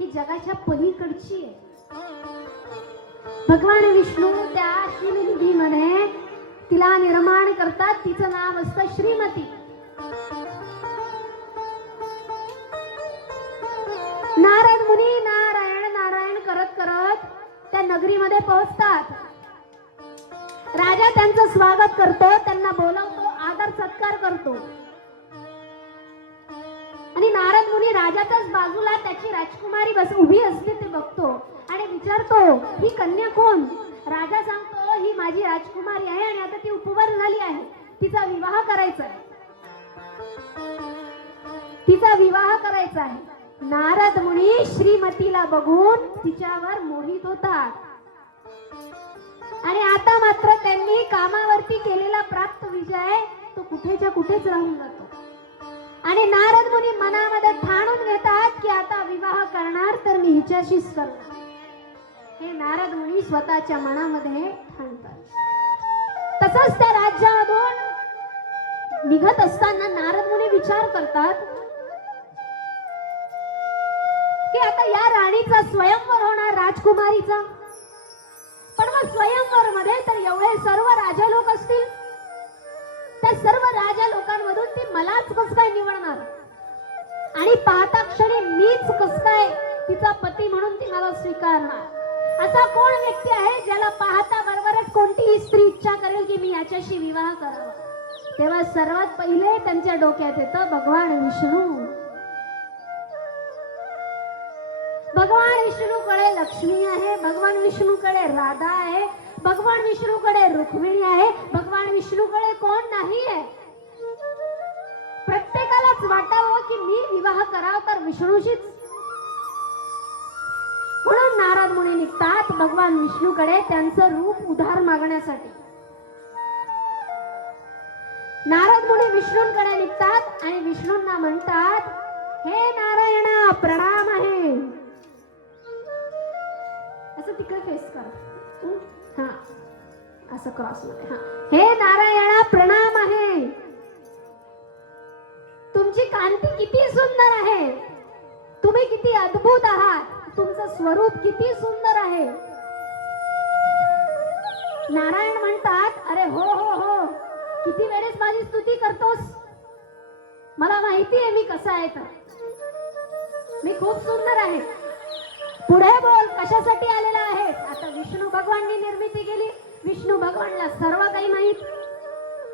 ही जगाच्या पलीकडची आहे. भगवान विष्णू त्या शीलनिधी मध्ये तिला निर्माण करतात. तिचं नाव असतं श्रीमती. नारद मुनी नारायण नारायण करत करत त्या नगरीमध्ये पोहोचतात. राजा त्यांचं स्वागत करतो, त्यांना बोलवतो, आदर सत्कार करतो. आणि नारद मुनी राजाच्याच बाजूला त्याची राजकुमारी उभी असते ते बघतो आणि विचारतो, ही कन्या कोण. राजा सांगतो, ही माझी राजकुमारी आहे आणि आता ती उपवर झाली आहे, तिचा विवाह करायचा आहे, तिचा विवाह करायचा आहे. नारद मुनी श्रीमतीला बघून तिच्यावर मोहित होतात आणि आता मात्र त्यांनी कामावरती केलेला प्राप्त विजय तो कुठेच्या कुठेच राहून जातो. आणि नारद मुनी मनामध्ये ठाणून घेतात की आता विवाह करणार तर मी हिच्याशीच करणार. हे नारद मुनी स्वतःच्या मनामध्ये ठाणतात. तसंच त्या राज्यामधून निघत असताना नारद मुनी विचार करतात की आता या राणीचा स्वयंवर होणार, राजकुमारीचा. पण मग स्वयंवर मध्ये तर एवढे सर्व राजा लोक असतील, त्या सर्व राजा लोकांमधून ती मलाच कस काय निवडणार आणि पाहता क्षणी मीच कस काय तिचा पती म्हणून ती मला स्वीकारणार. असा कोण व्यक्ती आहे ज्याला पाहता बरोबरच कोणतीही स्त्री इच्छा करेल की मी याच्याशी विवाह करावा. तेव्हा सर्वात पहिले त्यांच्या डोक्यात येतं भगवान विष्णू. भगवान विष्णूकडे लक्ष्मी आहे, भगवान विष्णूकडे राधा आहे, भगवान विष्णूकडे रुक्मिणी आहे, भगवान विष्णूकडे कोण नाही आहे. प्रत्येकालाच वाटावं की मी विवाह करावा तर विष्णूशीच. म्हणून नारद मुनी निघतात भगवान विष्णूकडे त्यांचं रूप उधार मागण्यासाठी. नारद मुनी विष्णूंकडे निघतात आणि विष्णूंना म्हणतात, हे नारायणा प्रणाम आहे. असं तिकडे फेस कर, हा असं क्रॉस मध्ये. हा, हे नारायणा प्रणाम आहे. तुमची कांती किती सुंदर आहे, तुम्ही किती अद्भुत आहात, तुमचं स्वरूप किती सुंदर आहे. नारायण म्हणतात, अरे हो हो हो, किती वेळेस माझी स्तुती करतोस, मला माहिती आहे मी कसा आहे तर. मी खूप सुंदर आहे. पुढे बोल, कशासाठी आलेला आहेस. आता विष्णू भगवाननी निर्मिती केली, विष्णू भगवानला सर्व काही माहित,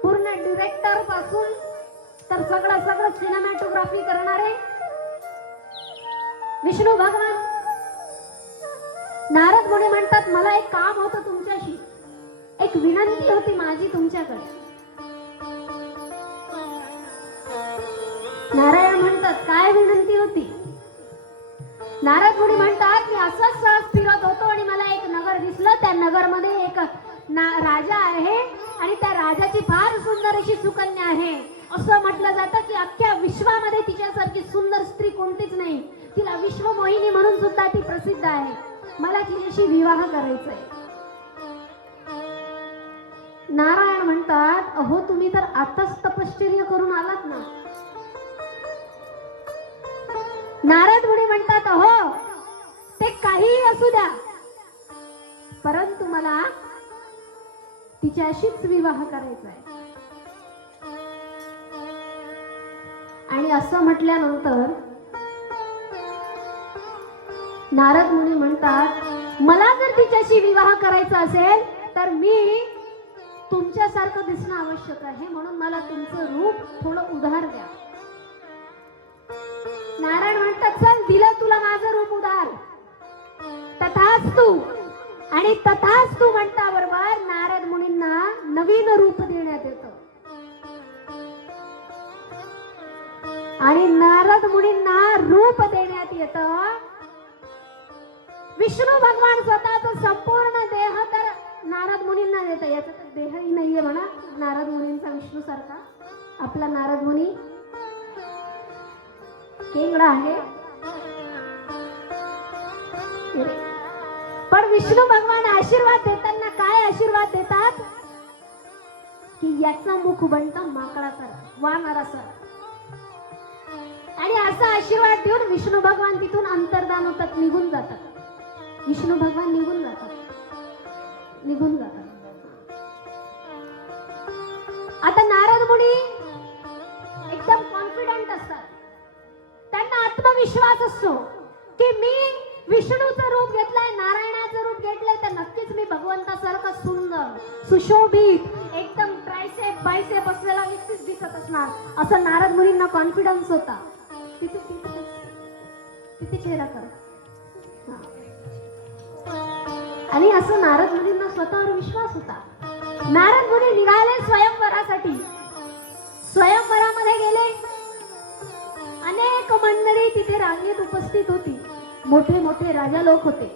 पूर्ण डिरेक्टर पासून तर सगळं सिनेमॅटोग्राफी करणारे विष्णू भगवान. नारद मुनी म्हणतात, मला एक एक काम होतं तुमच्याशी, एक विनंती होती माझी तुमच्याकडे. नारायण म्हणतात, काय विनंती होती? नारद मुनी म्हणतात, मी असंच सहज फिरत होतो आणि मला एक नगर दिसलं. त्या नगरमध्ये एक राजा आहे आणि त्या राजाची फार सुंदर अशी सुकन्या आहे. असं म्हटलं जातं की अख्ख्या विश्वामध्ये तिच्यासारखी सुंदर स्त्री कोणतीच नाही. तिला विश्वमोहिनी म्हणून सुद्धा ती प्रसिद्ध आहे. मला तिच्याशी विवाह करायचा आहे. नारायण म्हणतात, अहो तुम्ही तर आताच तपश्चर्या करून आलात ना. नारद मुनी म्हणतात, अहो ते काहीही असू द्या, परंतु मला तिच्याशीच विवाह करायचा आहे. आणि असं म्हटल्यानंतर नारद मुनी म्हणतात, मला जर तिच्याशी विवाह करायचा असेल तर मी तुमच्यासारखं दिसणं आवश्यक आहे, म्हणून मला तुमचं रूप थोडं उधार द्या. नारायण म्हणतात, चल दिलं तुला माझं रूप उधार, तथास्तु. आणि तथास्तु म्हणता बरोबर नारद मुनींना नवीन रूप देण्यात येतं. आणि नारद मुनींना रूप देण्यात येतं. विष्णू भगवान स्वतःचा संपूर्ण देह तर नारद मुनींना देतं. याचा तर देहही नाहीये म्हणा नारद मुनींचा विष्णू सारखा. आपला नारद मुनी केंगडा आहे, पण विष्णू भगवान आशीर्वाद देताना काय आशीर्वाद देतात की याचा मुख बनतं माकडासारखा, वानरासारखा. आणि असा आशीर्वाद देऊन विष्णू भगवान तिथून अंतर्धान होतात, निघून जातात. विष्णू भगवान निघून जातात. आता नारद मुनी एकदम कॉन्फिडंट असतात. त्यांना आत्मविश्वास असतो की मी विष्णूचं रूप घेतलंय, नारायणाचं रूप घेतलंय, तर नक्कीच मी भगवंतासारखं सुंदर सुशोभित एकदम ट्रायसेप बायसेप असलेला व्यक्तीच दिसत असणार, असं नारद मुनींना कॉन्फिडन्स होता. तिथे चेहरा कर. आणि असं नारद मुनींना स्वतःवर विश्वास होता. नारद मुनी निघाले स्वयंवरासाठी. स्वयंवरामध्ये गेले. अनेक मंडळी तिथे रांगेत उपस्थित होती. मोठे मोठे राजा लोक होते.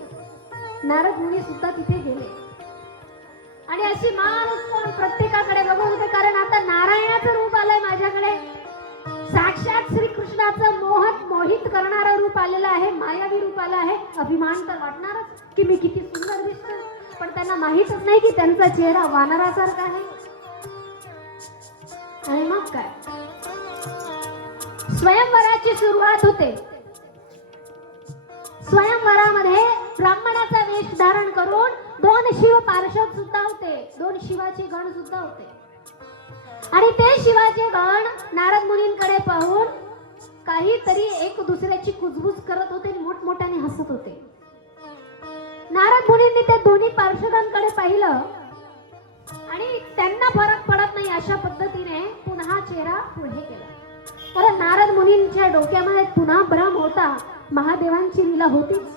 नारद मुनी सुद्धा तिथे गेले आणि अशी मान उचलून प्रत्येकाकडे बघत होते, कारण आता नारायणाचं रूप आलंय माझ्याकडे. साक्षात श्रीकृष्णाचं मोहित करणारं रूप आलेलं आहे, मायावी रूप आलं आहे. अभिमान तर वाटणारच की मी किती सुंदर दिसतो, पण त्यांना माहीतच नाही की त्यांचा चेहरा वानरासारखा आहे. आणि मग काय, स्वयंवराची सुरुवात होते. स्वयंवरामध्ये ब्राह्मणाचा वेश धारण करून 2 शिव पार्षद सुद्धा होते, 2 शिवाचे गण सुद्धा होते. आणि ते शिवाचे गण नारद मुनींकडे पाहून काहीतरी एक दुसऱ्याची कुजबुज करत होते आणि मोठमोठ्याने हसत होते. नारद मुनींनी ते दोन्ही पार्षदांकडे पाहिलं आणि त्यांना फरक पडत नाही अशा पद्धतीने पुन्हा चेहरा पुढे केला. कारण नारद मुनींच्या डोक्यामध्ये पुन्हा भ्रम होता, महादेवांची लीला होतीच.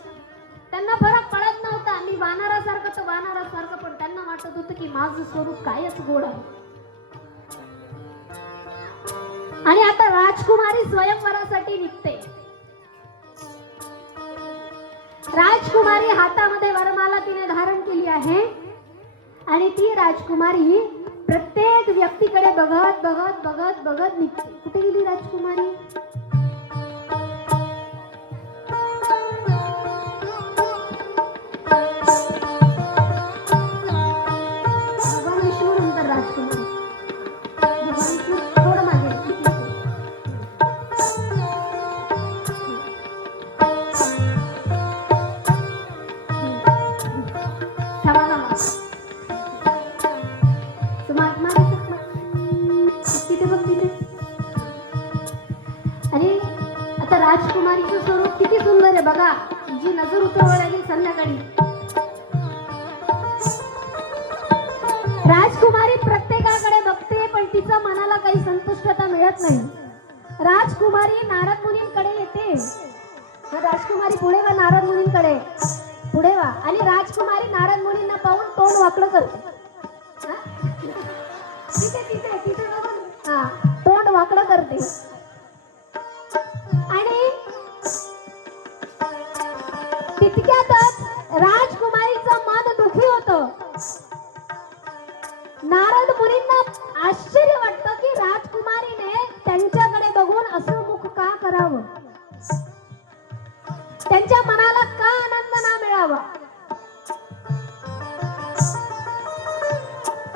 त्यांना फरक पडत नव्हता, मी वानरासारखं तर वानरासारखं, पण त्यांना वाटत होतं की माझं स्वरूप कायच गोड आहे. आणि आता राजकुमारी स्वयंवरासाठी निघते. राजकुमारी हातामध्ये वरमाला तिने धारण केली आहे आणि ती राजकुमारी प्रत्येक व्यक्तीकडे बघत बघत बघत बघत निघते. कुठे गेली राजकुमारी? भगवान विष्णू नंतर राजकुमारी. भगवान विष्णू थोडं मागे. आणि आता राजकुमारीचं स्वरूप किती सुंदर आहे बघा. जी नजर उतरवायला लागेल संध्याकाळी. राजकुमारी प्रत्येकाकडे बघते पण तिच्या मनाला काही संतुष्टता मिळत नाही. राजकुमारी नारद मुनींकडे येते. राजकुमारी पुढे वा, नारद मुनींकडे पुढे वा. आणि राजकुमारी नारद मुनींना वाकडं करते. हा? तिथे बघून. हा, तोंड वाकडं करते. आणि तितक्यातच राजकुमारीचं मन दुखी होतं. नारद मुनींना आश्चर्य वाटतं की राजकुमारीने त्यांच्याकडे बघून असं मुख का करावं, त्यांच्या मनाला का आनंद ना मिळावा.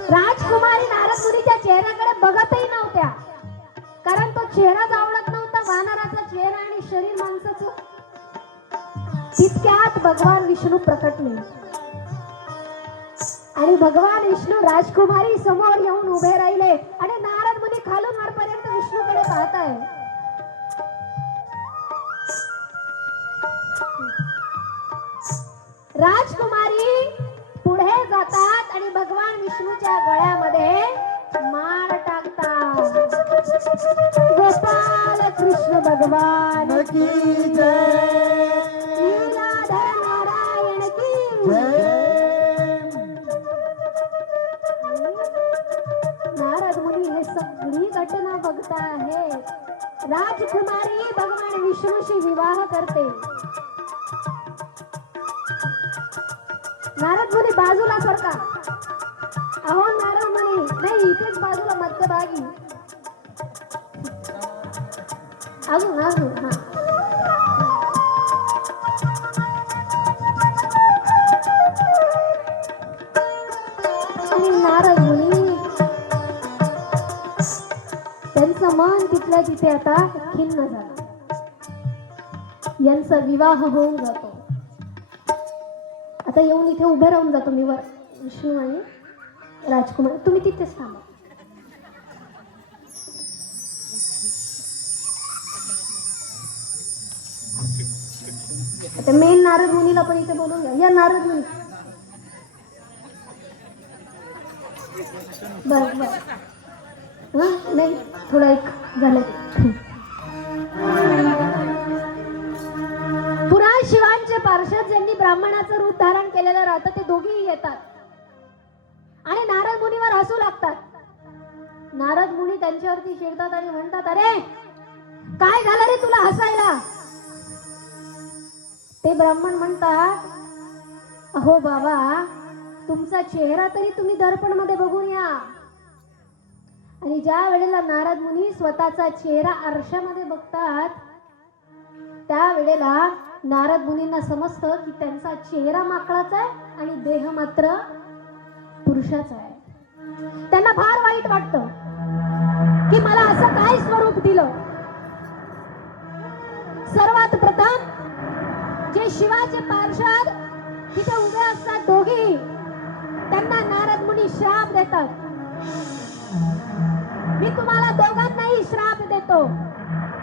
राजकुमारी नारद मुनीच्या चेहऱ्याकडे बघतही नव्हत्या, कारण तो चेहराच आवडत नव्हता, वानराचा चेहरा आणि शरीर माणसाचं. तितक्यात भगवान विष्णू प्रकटले आणि भगवान विष्णू राजकुमारी समोर येऊन उभे राहिले आणि नारद मुनी खालून वरपर्यंत विष्णूकडे पाहताय. राजकुमारी पुढे जातात आणि भगवान विष्णूच्या गळ्यामध्ये माळ टाकतात. गोपाल कृष्ण भगवान की जय. लीलाधर नारायण की जय. नारद मुनी हे सगळी घटना बघता आहे. राजकुमारी भगवान विष्णूशी विवाह करते. नारद मुनी बाजूला सरका. अहो नारद मुनी, नाही इथेच बाजूला मध्यभागी. अजून अजून हा. आणि नारद मुनी त्यांचं मन तिथल्या तिथे आता खिन्न झालं. यांचा विवाह होऊन जातो. आता येऊन इथे उभे राहून जातो मी वर. विष्णू आणि राजकुमार तुम्ही तिथेच थांबा. आता मेन नारद मुनीला पण इथे बोलून घ्या. या नारद मुनी. बर बर. हा नाही थोडं एक झालं. पुन्हा शिवांचे पार्षद ज्यांनी ब्राह्मणाचं रूप धारण केलेलं राहतं ते दोघेही येतात आणि नारद मुनीवर हसू लागतात. नारद मुनी त्यांच्यावरती चिडतात आणि म्हणतात, अरे काय झालं रे तुला हसायला. ते ब्राह्मण म्हणतात, अहो बाबा तुमचा चेहरा तरी तुम्ही दर्पण मध्ये बघून या. आणि ज्या वेळेला नारद मुनी स्वतःचा चेहरा आरशामध्ये बघतात त्यावेळेला नारद मुनींना समजतं की त्यांचा चेहरा माकडाचा आहे आणि देह मात्र पुरुषाचा आहे. त्यांना फार वाईट वाटतं की मला असं काय स्वरूप दिलं. सर्वात प्रथम जे शिवाचे पार्षद तिथे उभे असतात दोघी, त्यांना नारद मुनी श्राप देतात. मी तुम्हाला दोघांनाही श्राप देतो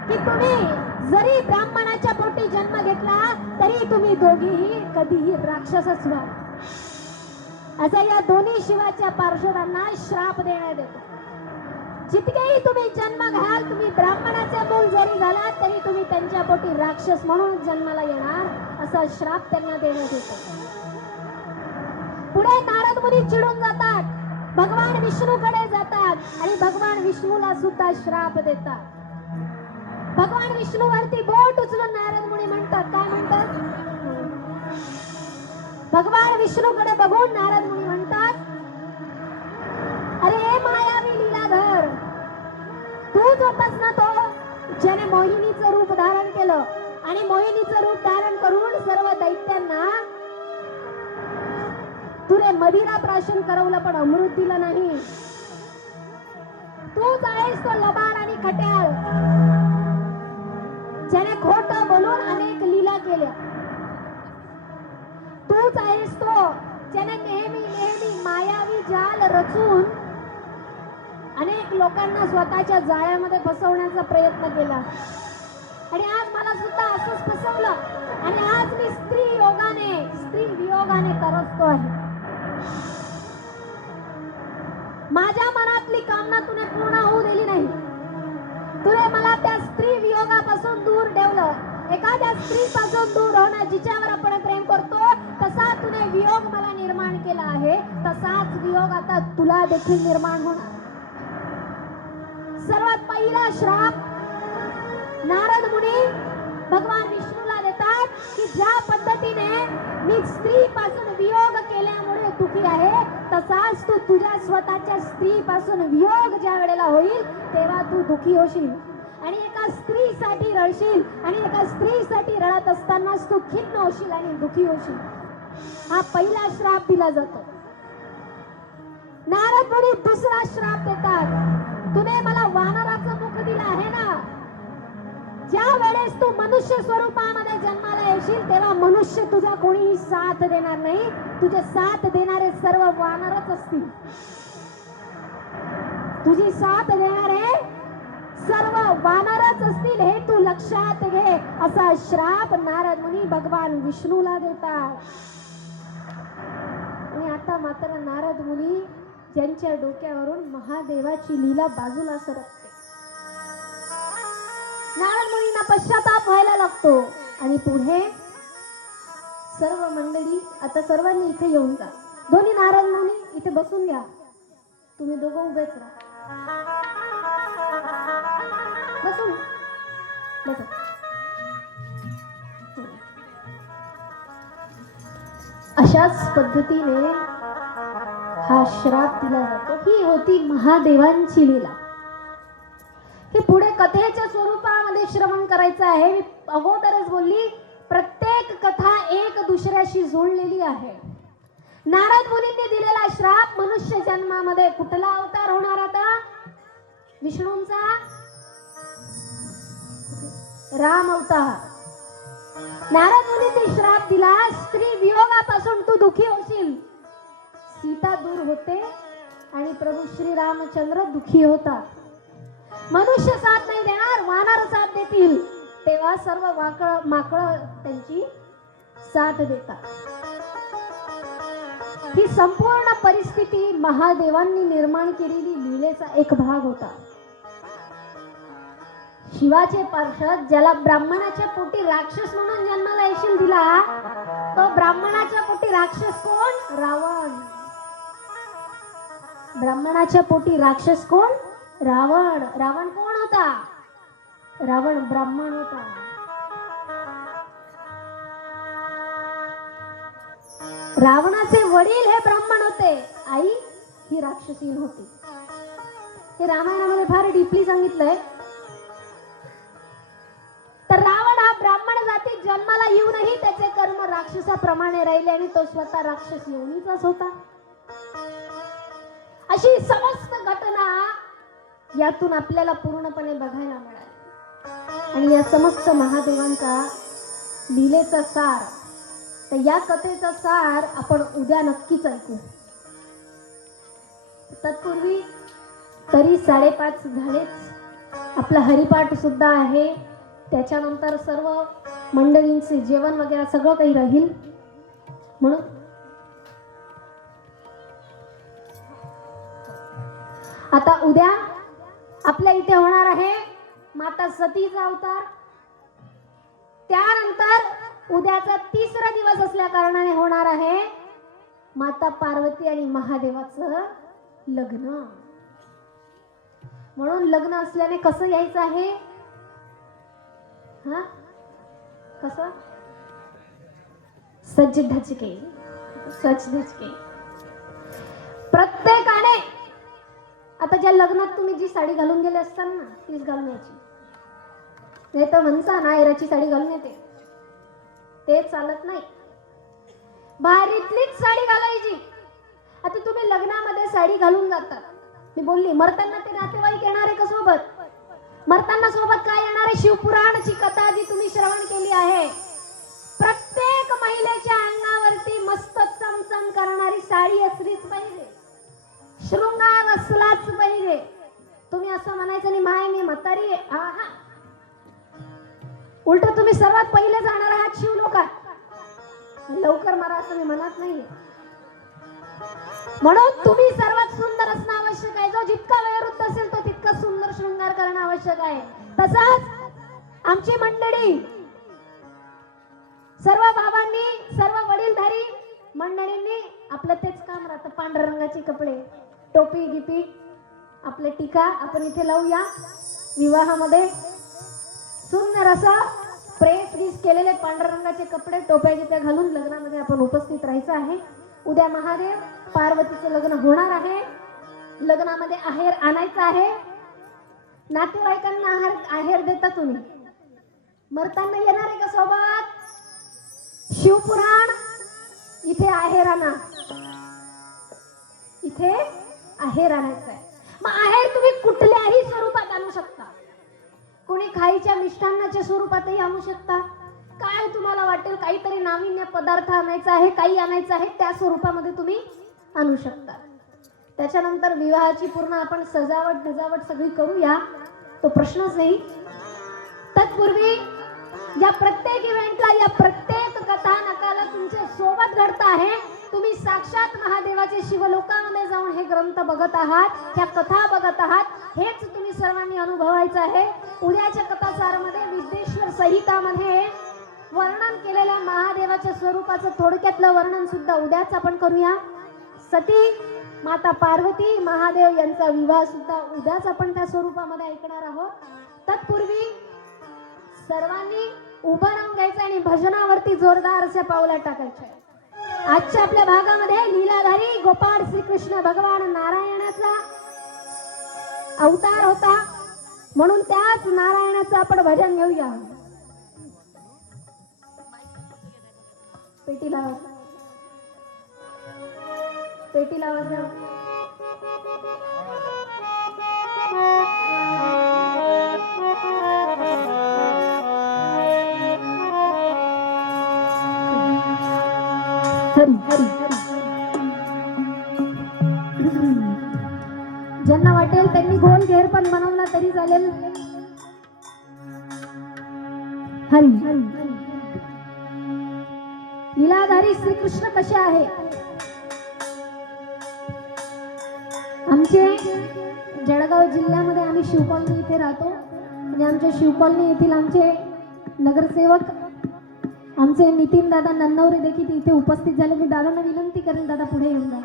की तुम्ही जरी ब्राह्मणाच्या पोटी जन्म घेतला तरी तुम्ही दोघीही कधीही राक्षसच व्हा. असा या दोन्ही शिवाच्या पार्षदांना श्राप देण्यात येतो. जितकेही तुम्ही जन्म घ्याल, तुम्ही ब्राह्मणाचे मूल जरी झालात तरी तुम्ही त्यांच्या पोटी राक्षस म्हणून जन्माला येणार, असा श्राप त्यांना देण्यात येतो. पुढे नारद मुनी चिडून जातात, भगवान विष्णूकडे जातात आणि भगवान विष्णूला सुद्धा श्राप देतात. भगवान विष्णू वरती बोट उचलून नारद मुनी म्हणतात, काय म्हणतात. भगवान विष्णूकडे बघून नारद मुनी म्हणतात, अरे मायावी लीलाधर, तूच होतास ना तो ज्याने मोहिनीचं रूप धारण केलं आणि मोहिनीचं रूप धारण करून सर्व दैत्यांना तुने मदिरा प्राशन करवलं पण अमृत दिलं नाही. तूच आहेस तो लबाड आणि खट्याळ ज्याने खोटं बोलून अनेक लीला केल्या. तूच आहेस तो ज्याने नेहमी नेहमी मायावी जाल रचून अनेक लोकांना स्वतःच्या जाळ्यामध्ये फसवण्याचा प्रयत्न केला. आणि आज मला सुद्धा असंच फसवलं आणि आज मी स्त्री वियोगाने तरसतो आहे. माझ्या मनातली कामना तुने पूर्ण होऊ दिली नाही. तुने मला त्या स्त्री वियोगापासून दूर ठेवलं. एखाद्या स्त्रीपासून दूर होणं, जिच्यावर आपण प्रेम करतो तसा तुने वियोग मला निर्माण केला आहे, तसा आता तुला देखील निर्माण होणार. सर्वात पहिला श्राप नारद मुनी भगवान विष्णूला देतात की ज्या पद्धतीने मी स्त्री पासून वियोग केल्यामुळे दुखी आहे, तसाच तू तुझ्या स्वतःच्या स्त्री पासून वियोग ज्या वेळेला होईल तेव्हा तू दुखी होशील आणि एका स्त्रीसाठी रडशील आणि एका स्त्रीसाठी रडत असतानाच तू खिन्न होशील आणि दुखी होशील. हा पहिला श्राप दिला जातो. नारद मुनी दुसरा श्राप देतात, तुने मला वानराचं मुख दिलं आहे ना, ज्या वेळेस तू मनुष्य स्वरूपामध्ये जन्माला येशील तेव्हा मनुष्य तुझा कोणीही साथ देणार नाही, तुझे साथ देणारे सर्व वानरच असतील. तुझी साथ देणारे सर्व वानरच असतील हे तू लक्षात घे, असा श्राप नारद मुनी भगवान विष्णूला देतात. आणि आता मात्र नारद मुनी ज्यांच्या डोक्यावरून महादेवाची लीला बाजूला सरकते, नारद मुनींना पश्चाताप व्हायला लागतो आणि पुढे सर्व मंडळी आता सर्वांनी इथे येऊन जा. दोन्ही नारद मुनी इथे बसून घ्या, तुम्ही दोघं उभेच राहा. बसून बसा. अशाच पद्धतीने हा श्राप दिला जातो. ही होती महादेवांची लीला. हे पुढे कथेच्या स्वरूपामध्ये श्रवण करायचं आहे. मी अगोदरच बोलली, प्रत्येक कथा एक दुसऱ्याशी जोडलेली आहे. नारद मुनींनी दिलेला श्राप मनुष्य जन्मामध्ये कुठला अवतार होणार आता? विष्णूंचा राम अवतार. नारद मुनींनी श्राप दिला, स्त्री वियोगापासून तू दुखी होशील. सीता दूर होते आणि प्रभू श्री रामचंद्र दुखी होता. मनुष्य साथ नाही देणार, वानर साथ देतील, तेव्हा सर्व माकळ त्यांची साथ देतात. ही संपूर्ण परिस्थिती महादेवांनी निर्माण केलेली लीलेचा एक भाग होता. शिवाचे पार्षद ज्याला ब्राह्मणाच्या पोटी राक्षस म्हणून जन्माला येशील दिला, तो ब्राह्मणाच्या पोटी राक्षस कोण? रावण. ब्राह्मणाच्या पोटी राक्षस कोण? रावण. रावण कोण होता? रावण ब्राह्मण होता. रावणाचे वडील हे ब्राह्मण होते, आई ही राक्षसीन होती. हे रामायणामध्ये फार डीपली सांगितलंय. तर रावण हा ब्राह्मण जातीत जन्माला येऊनही त्याचे कर्म राक्षसाप्रमाणे राहिले आणि तो स्वतः राक्षस योनीचाच होता. अशी समस्त घटना यातून आपल्याला पूर्णपणे बघायला मिळाली. आणि या समस्त महादेवांचा लीलेचा सार, तर या कथेचा सार आपण उद्या नक्कीच ऐकू. तत्पूर्वी तरी 5:30 झालेच. आपला हरिपाठ सुद्धा आहे, त्याच्यानंतर सर्व मंडळींचे जेवण वगैरे सगळं काही राहील. म्हणून आता उद्या आपल्या इथे होणार आहे माता सतीचा अवतार. त्यानंतर उद्याचा 3रा दिवस असल्या कारणाने होणार आहे माता पार्वती आणि महादेवाचं लग्न. म्हणून लग्न असल्याने कसं यायचं आहे? हा, कसं? सज्ज धजके, सच धजके. प्रत्येकाने आता ज्या लग्नात तुम्ही जी साडी घालून गेले असताल ना, तीच घालून यायची. नाही तर म्हणता ना एराची साडी घालून येते, ते चालत नाही. भारीतलीच साडी घालायची. आता तुम्ही लग्नामध्ये साडी घालून जातात, मी बोलली मरताना ते नातेवाईक येणार आहे का सोबत? मरताना सोबत काय येणार आहे? शिवपुराणची कथा जी तुम्ही श्रवण केली आहे. प्रत्येक महिलेच्या अंगावरती मस्त चमचम करणारी साडी असलीच पाहिजे, शृंगार असलाच पाहिजे. तुम्ही असं म्हणायचं नाही माय मी म्हातारी आहे, हा. उलट तुम्ही सर्वात पहिले जाणार आहात शिवलोकात. लवकर मरा असं मी म्हणत नाही. म्हणून तुम्ही सर्वात सुंदर असणं आवश्यक आहे. जो जितका वयोवृद्ध असेल तो तितका सुंदर शृंगार करणं आवश्यक आहे. तसंच आमची मंडळी, सर्व बाबांनी, सर्व वडीलधारी मंडळींनी आपलं तेच काम राहतं. मस्त पांढऱ्या रंगाचे कपडे, टोपी गिपी, आपले टीका आपण इथे लावूया. विवाहामध्ये सुंदर असा प्रेस गीस केलेले पांढऱ्या रंगाचे कपडे, टोप्या गिप्या घालून लग्नामध्ये आपण उपस्थित राहायचं आहे. उद्या महादेव पार्वतीचं लग्न होणार आहे. लग्नामध्ये आहेर आणायचा आहे. नातेवाईकांना आहेर देता तुम्ही. मरताना येणार आहे का सोबत? शिवपुराण इथे आहेर आणा. इथे आहेर आणायचं आहे. मग आहेर तुम्ही कुठल्याही स्वरूपात आणू शकता. कोणी खायच्या मिष्टान्नाच्या स्वरूपातही आणू शकता. काय तुम्हाला वाटेल, काहीतरी नाविन्य पदार्थ आणायचा आहे, काही आणायचं आहे, त्या स्वरूपामध्ये तुम्ही आणू शकता. त्याच्यानंतर विवाहाची पूर्ण आपण सजावट सगळी करूया, तो प्रश्नच नाही. तत्पूर्वी या प्रत्येक इव्हेंटला, या प्रत्येक कथानकाला तुमच्या सोबत घडत आहे. तुम्ही साक्षात महादेवाचे शिवलोकामध्ये जाऊन हे ग्रंथ बघत आहात, ह्या कथा बघत आहात. हेच तुम्ही सर्वांनी अनुभवायचं आहे. उद्याच्या कथासारामध्ये विद्येश्वर संहितामध्ये वर्णन केलेल्या महादेवाच्या स्वरूपाचं थोडक्यातलं वर्णन सुद्धा उद्याच आपण करूया. सती माता पार्वती महादेव यांचा विवाह सुद्धा उद्याच आपण त्या स्वरूपामध्ये ऐकणार आहोत. तत्पूर्वी सर्वांनी उभं राहून घ्यायचं आणि भजनावरती जोरदार अशा पावला टाकायच्या. आजच्या आपल्या भागामध्ये लीलाधारी गोपाळ श्रीकृष्ण भगवान नारायणाचा अवतार होता, म्हणून त्याच नारायणाचं आपण भजन घेऊया. पेटीला वाजवा. हरी हरी ज्यांना वाटेल त्यांनी गोल घेर पण बनवला तरी चालेल. हरी हरी. लीलाधारी श्रीकृष्ण कसे आहे? आमचे जळगाव जिल्ह्यामध्ये आम्ही शिवकॉलनी इथे राहतो आणि आमच्या शिवकॉलनी येथील आमचे नगरसेवक आमचे नितीन दादा नन्नवरे देखील इथे उपस्थित झाले. मी दादांना विनंती करेल, दादा पुढे येऊन जा.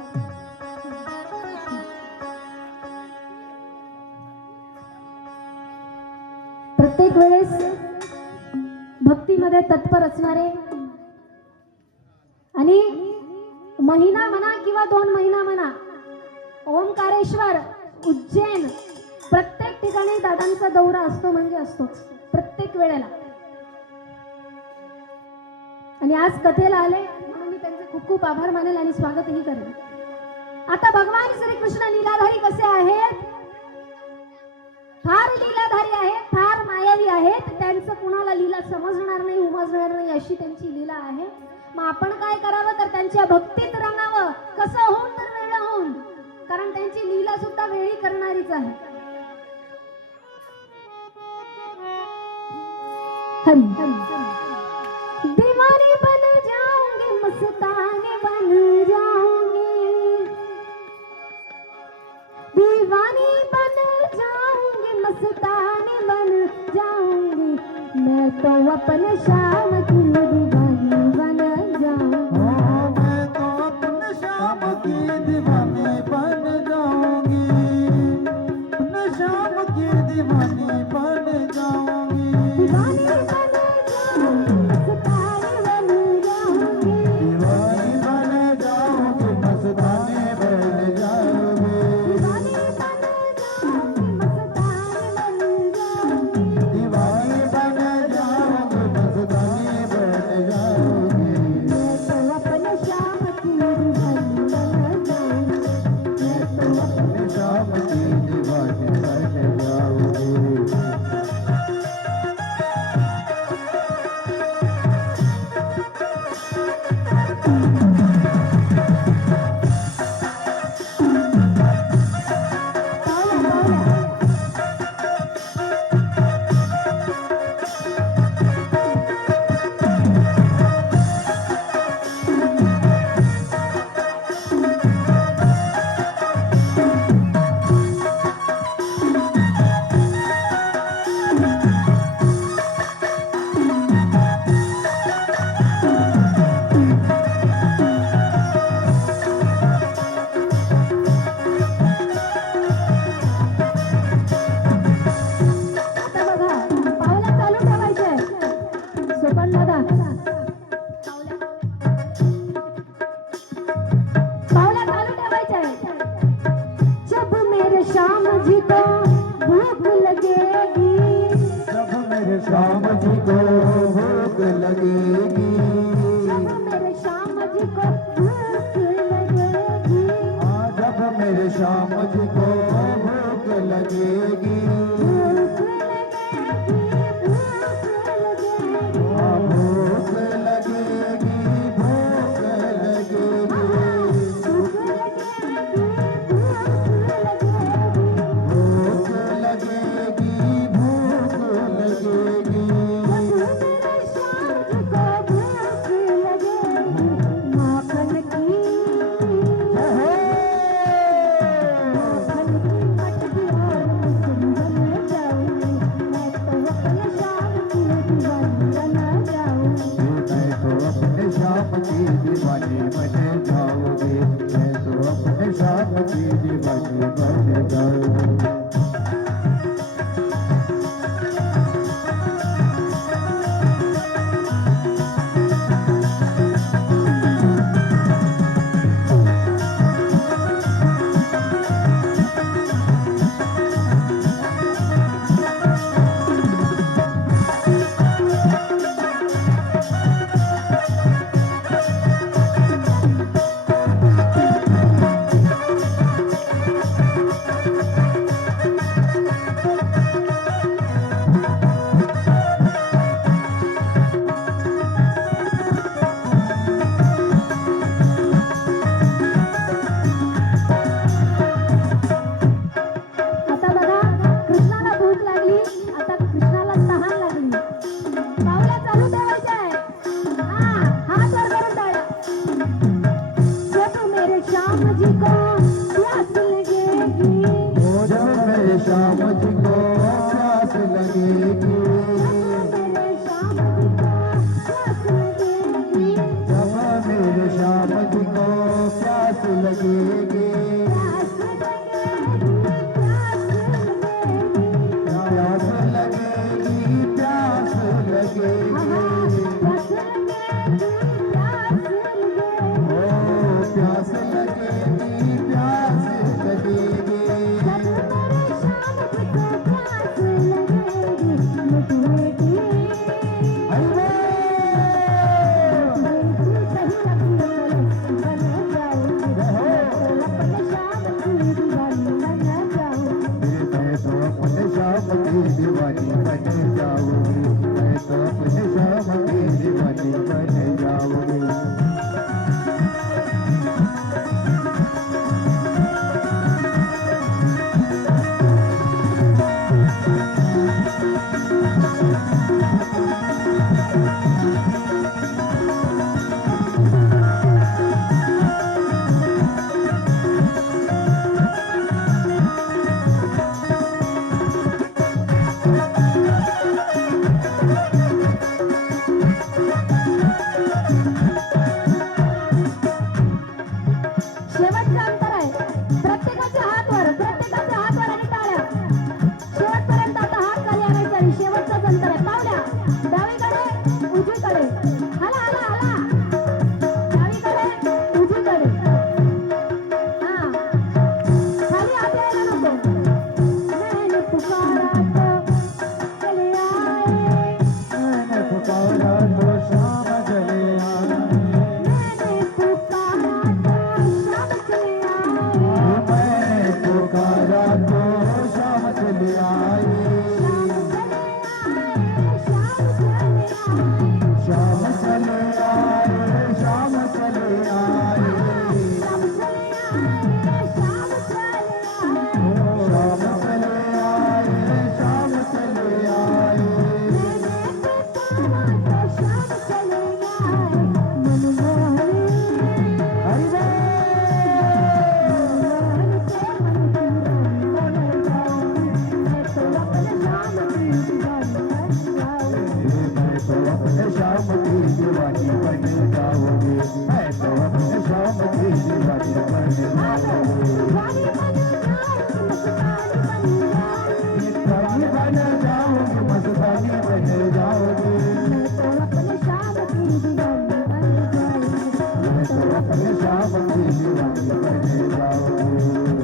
प्रत्येक वेळेस भक्तीमध्ये तत्पर असणारे आणि महिना म्हणा किंवा 2 महिना म्हणा, ओंकारेश्वर, उज्जैन, प्रत्येक ठिकाणी दादांचा दौरा असतो म्हणजे असतोच प्रत्येक वेळेला. आणि आज कथेला आले म्हणून मी त्यांचे खूप खूप आभार मानेल आणि स्वागतही करेल. आता भगवान श्रीकृष्ण लीलाधारी कसे आहेत? फार लीलाधारी आहेत, फार मायावी आहेत. त्यांचं कुणाला लीला समजणार नाही, उमजणार नाही अशी त्यांची लीला आहे. मग आपण काय करावं तर त्यांच्या भक्तीत रंगावं. कसं होऊन तर वेळ होऊन, कारण त्यांची लीला सुद्धा वेळी करणारीच आहे. हरी हरी. दीवानी बन जाऊंगी, मस्तानी बन जाऊंगी, दीवानी बन जाऊंगी, मस्तानी बन जाऊंगी, मैं तो अपने श्याम की दीवानी बन जाऊंगी. मैं तो अपने श्याम की दीवानी बन जाऊंगी, अपने श्याम की दीवानी बन जाऊंगी, दीवानी बन जाऊंगी, मस्तानी बन जाऊंगी, दीवानी बन जाऊंगी, मस्तानी बन जाऊंगी, दीवानी बन जाऊंगी, मस्तानी बन जाऊंगी, दीवानी बन जाऊंगी, मस्तानी बन मुझको भूख लगेगी, जब मेरे श्याम जी को भूख लगेगी, जब मेरे श्याम जी को भूख लगेगी, जब मेरे श्याम जी को भूख लगेगी, भूख लगेगी, भूख लगेगी, भूख लगेगी, भूख लगेगी, भूख लगेगी, मैं तो अपने श्याम की दीवानी बन जाऊंगी, मैं तो अपने श्याम की दीवानी बन जाऊंगी। आता बघा कृष्णाला भूक लागली, आता कृष्णाला तहान लागली. पावल्या चालू ठेवायच्या आहे. हात वर करून टाळा. जब मेरे श्याम जी को प्यास लगेगी, जब मेरे श्याम जी को प्यास लगेगी, मेरे श्याम जी को प्यास लगेगी, जब मेरे श्याम जी को प्यास लगेगी, प्यास लगेगी, प्यास लगेगी. प्यास लगेगी, प्यास लगेगी, मैं तो अपने श्याम की दीवानी बन जाऊंगी, मैं तो अपने श्याम की दीवानी बन जाऊंगी। शेवटचं अंतर आहे. प्रत्येकाचे हात वर, प्रत्येकाचे हात वर आणि टाळ्या. शेवटपर्यंत आता हात खाली आणायचा आणि शेवटचंच अंतर आहे. पावल्या डावीकडे उजवीकडे, हाला हाला हाला, डावीकडे उजवीकडे. खाली हात यायला नको. मैंने पुकारा तो चले आए, मैंने पुकारा तो श्याम चले आए, मैंने पुकारा तो शाम चले आए, मैंने पुकारा तो श्याम चले आए, श्याम चले आए, श्याम चले आए, श्याम चले आए, श्याम चले आए। मैं तो अपने श्याम की दीवानी बन जाऊंगी, मैं तो अपने श्याम की दीवानी बन जाऊंगी। दीवानी बन जाऊंगी, मस्तानी बन जाऊंगी, मैं तो अपने श्याम की दीवानी बन जाऊंगी।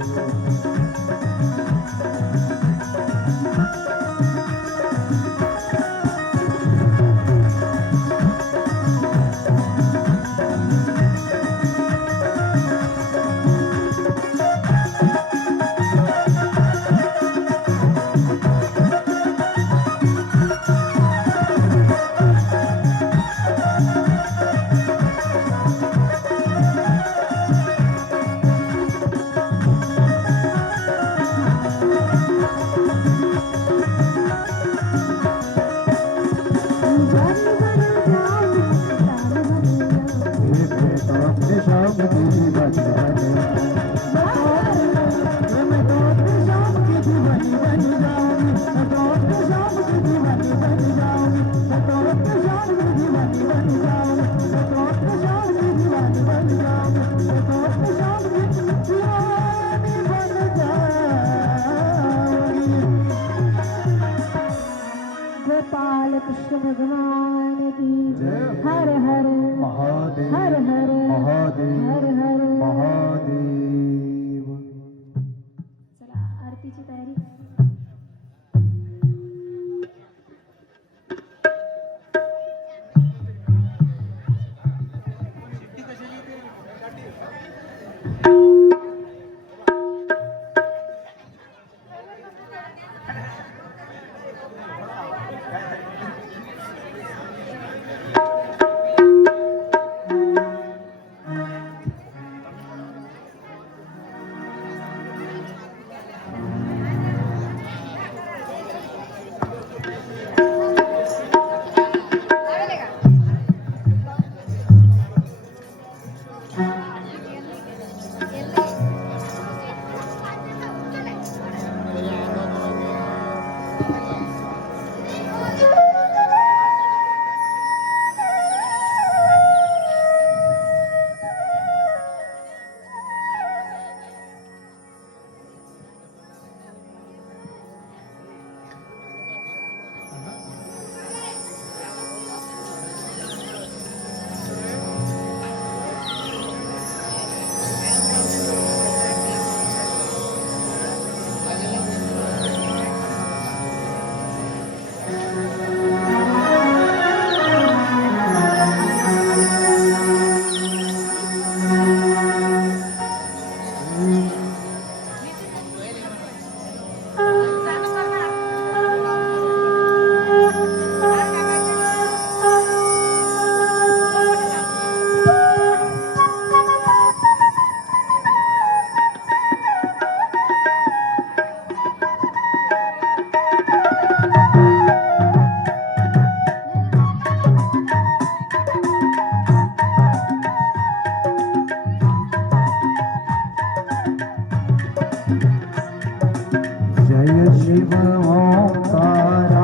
शिव ओंकारा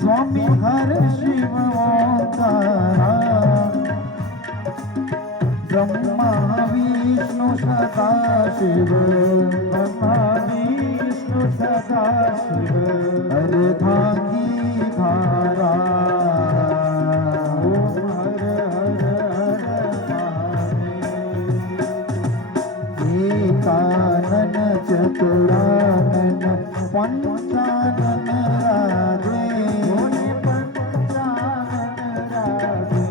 स्वामी हर शिव ओंकारा ब्रह्मा विष्णु सदा शिव ब्रह्मा विष्णु सदा शिव अर्धा की धारा ओम हर हर हर महादेव एकानन चतुरानन पंचानन राधे पंचानन राधे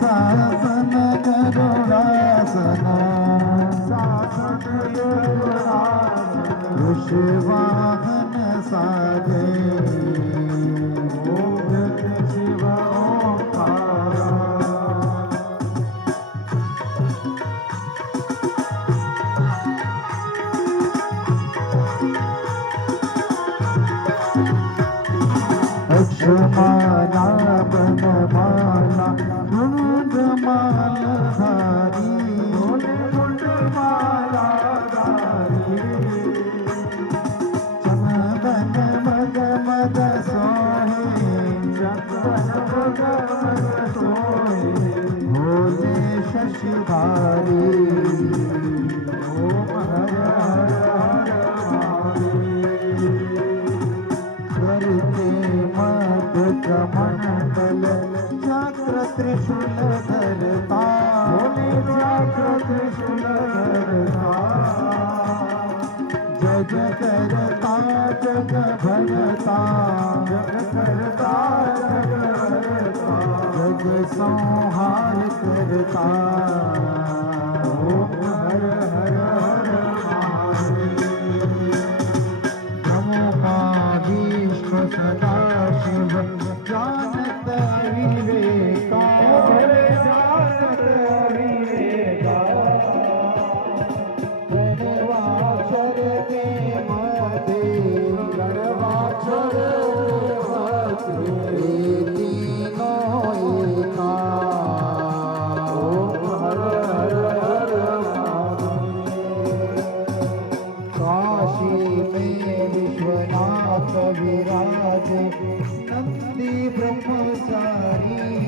शासन गरुडासन शासन गरुडासन वृषवाहन साजे ओम शिव ओंकारा अक्षमाला बनमाला गुंडमाला धारी गुंडमाला धारी चंदन मद मद सोहे चंदन मद मद सोहे भोले शशिधारी ओम हर हर हर महादेव करते मंडल चक्र त्रिशूल धरता चक्र त्रिशूल धरता जग करता जग भरता जग करता जग भरता जग संहार करता ओम हर हर हर महादेव ब्रह्मा विष्णु सदा शिव जानत विवेका जानत विवेका गणवाक्षर के मते गणवाक्षर मते तीनों एका ओम हर हर हर महादेव काशी में विश्वनाथ विराजे नंदी ब्रह्मचारी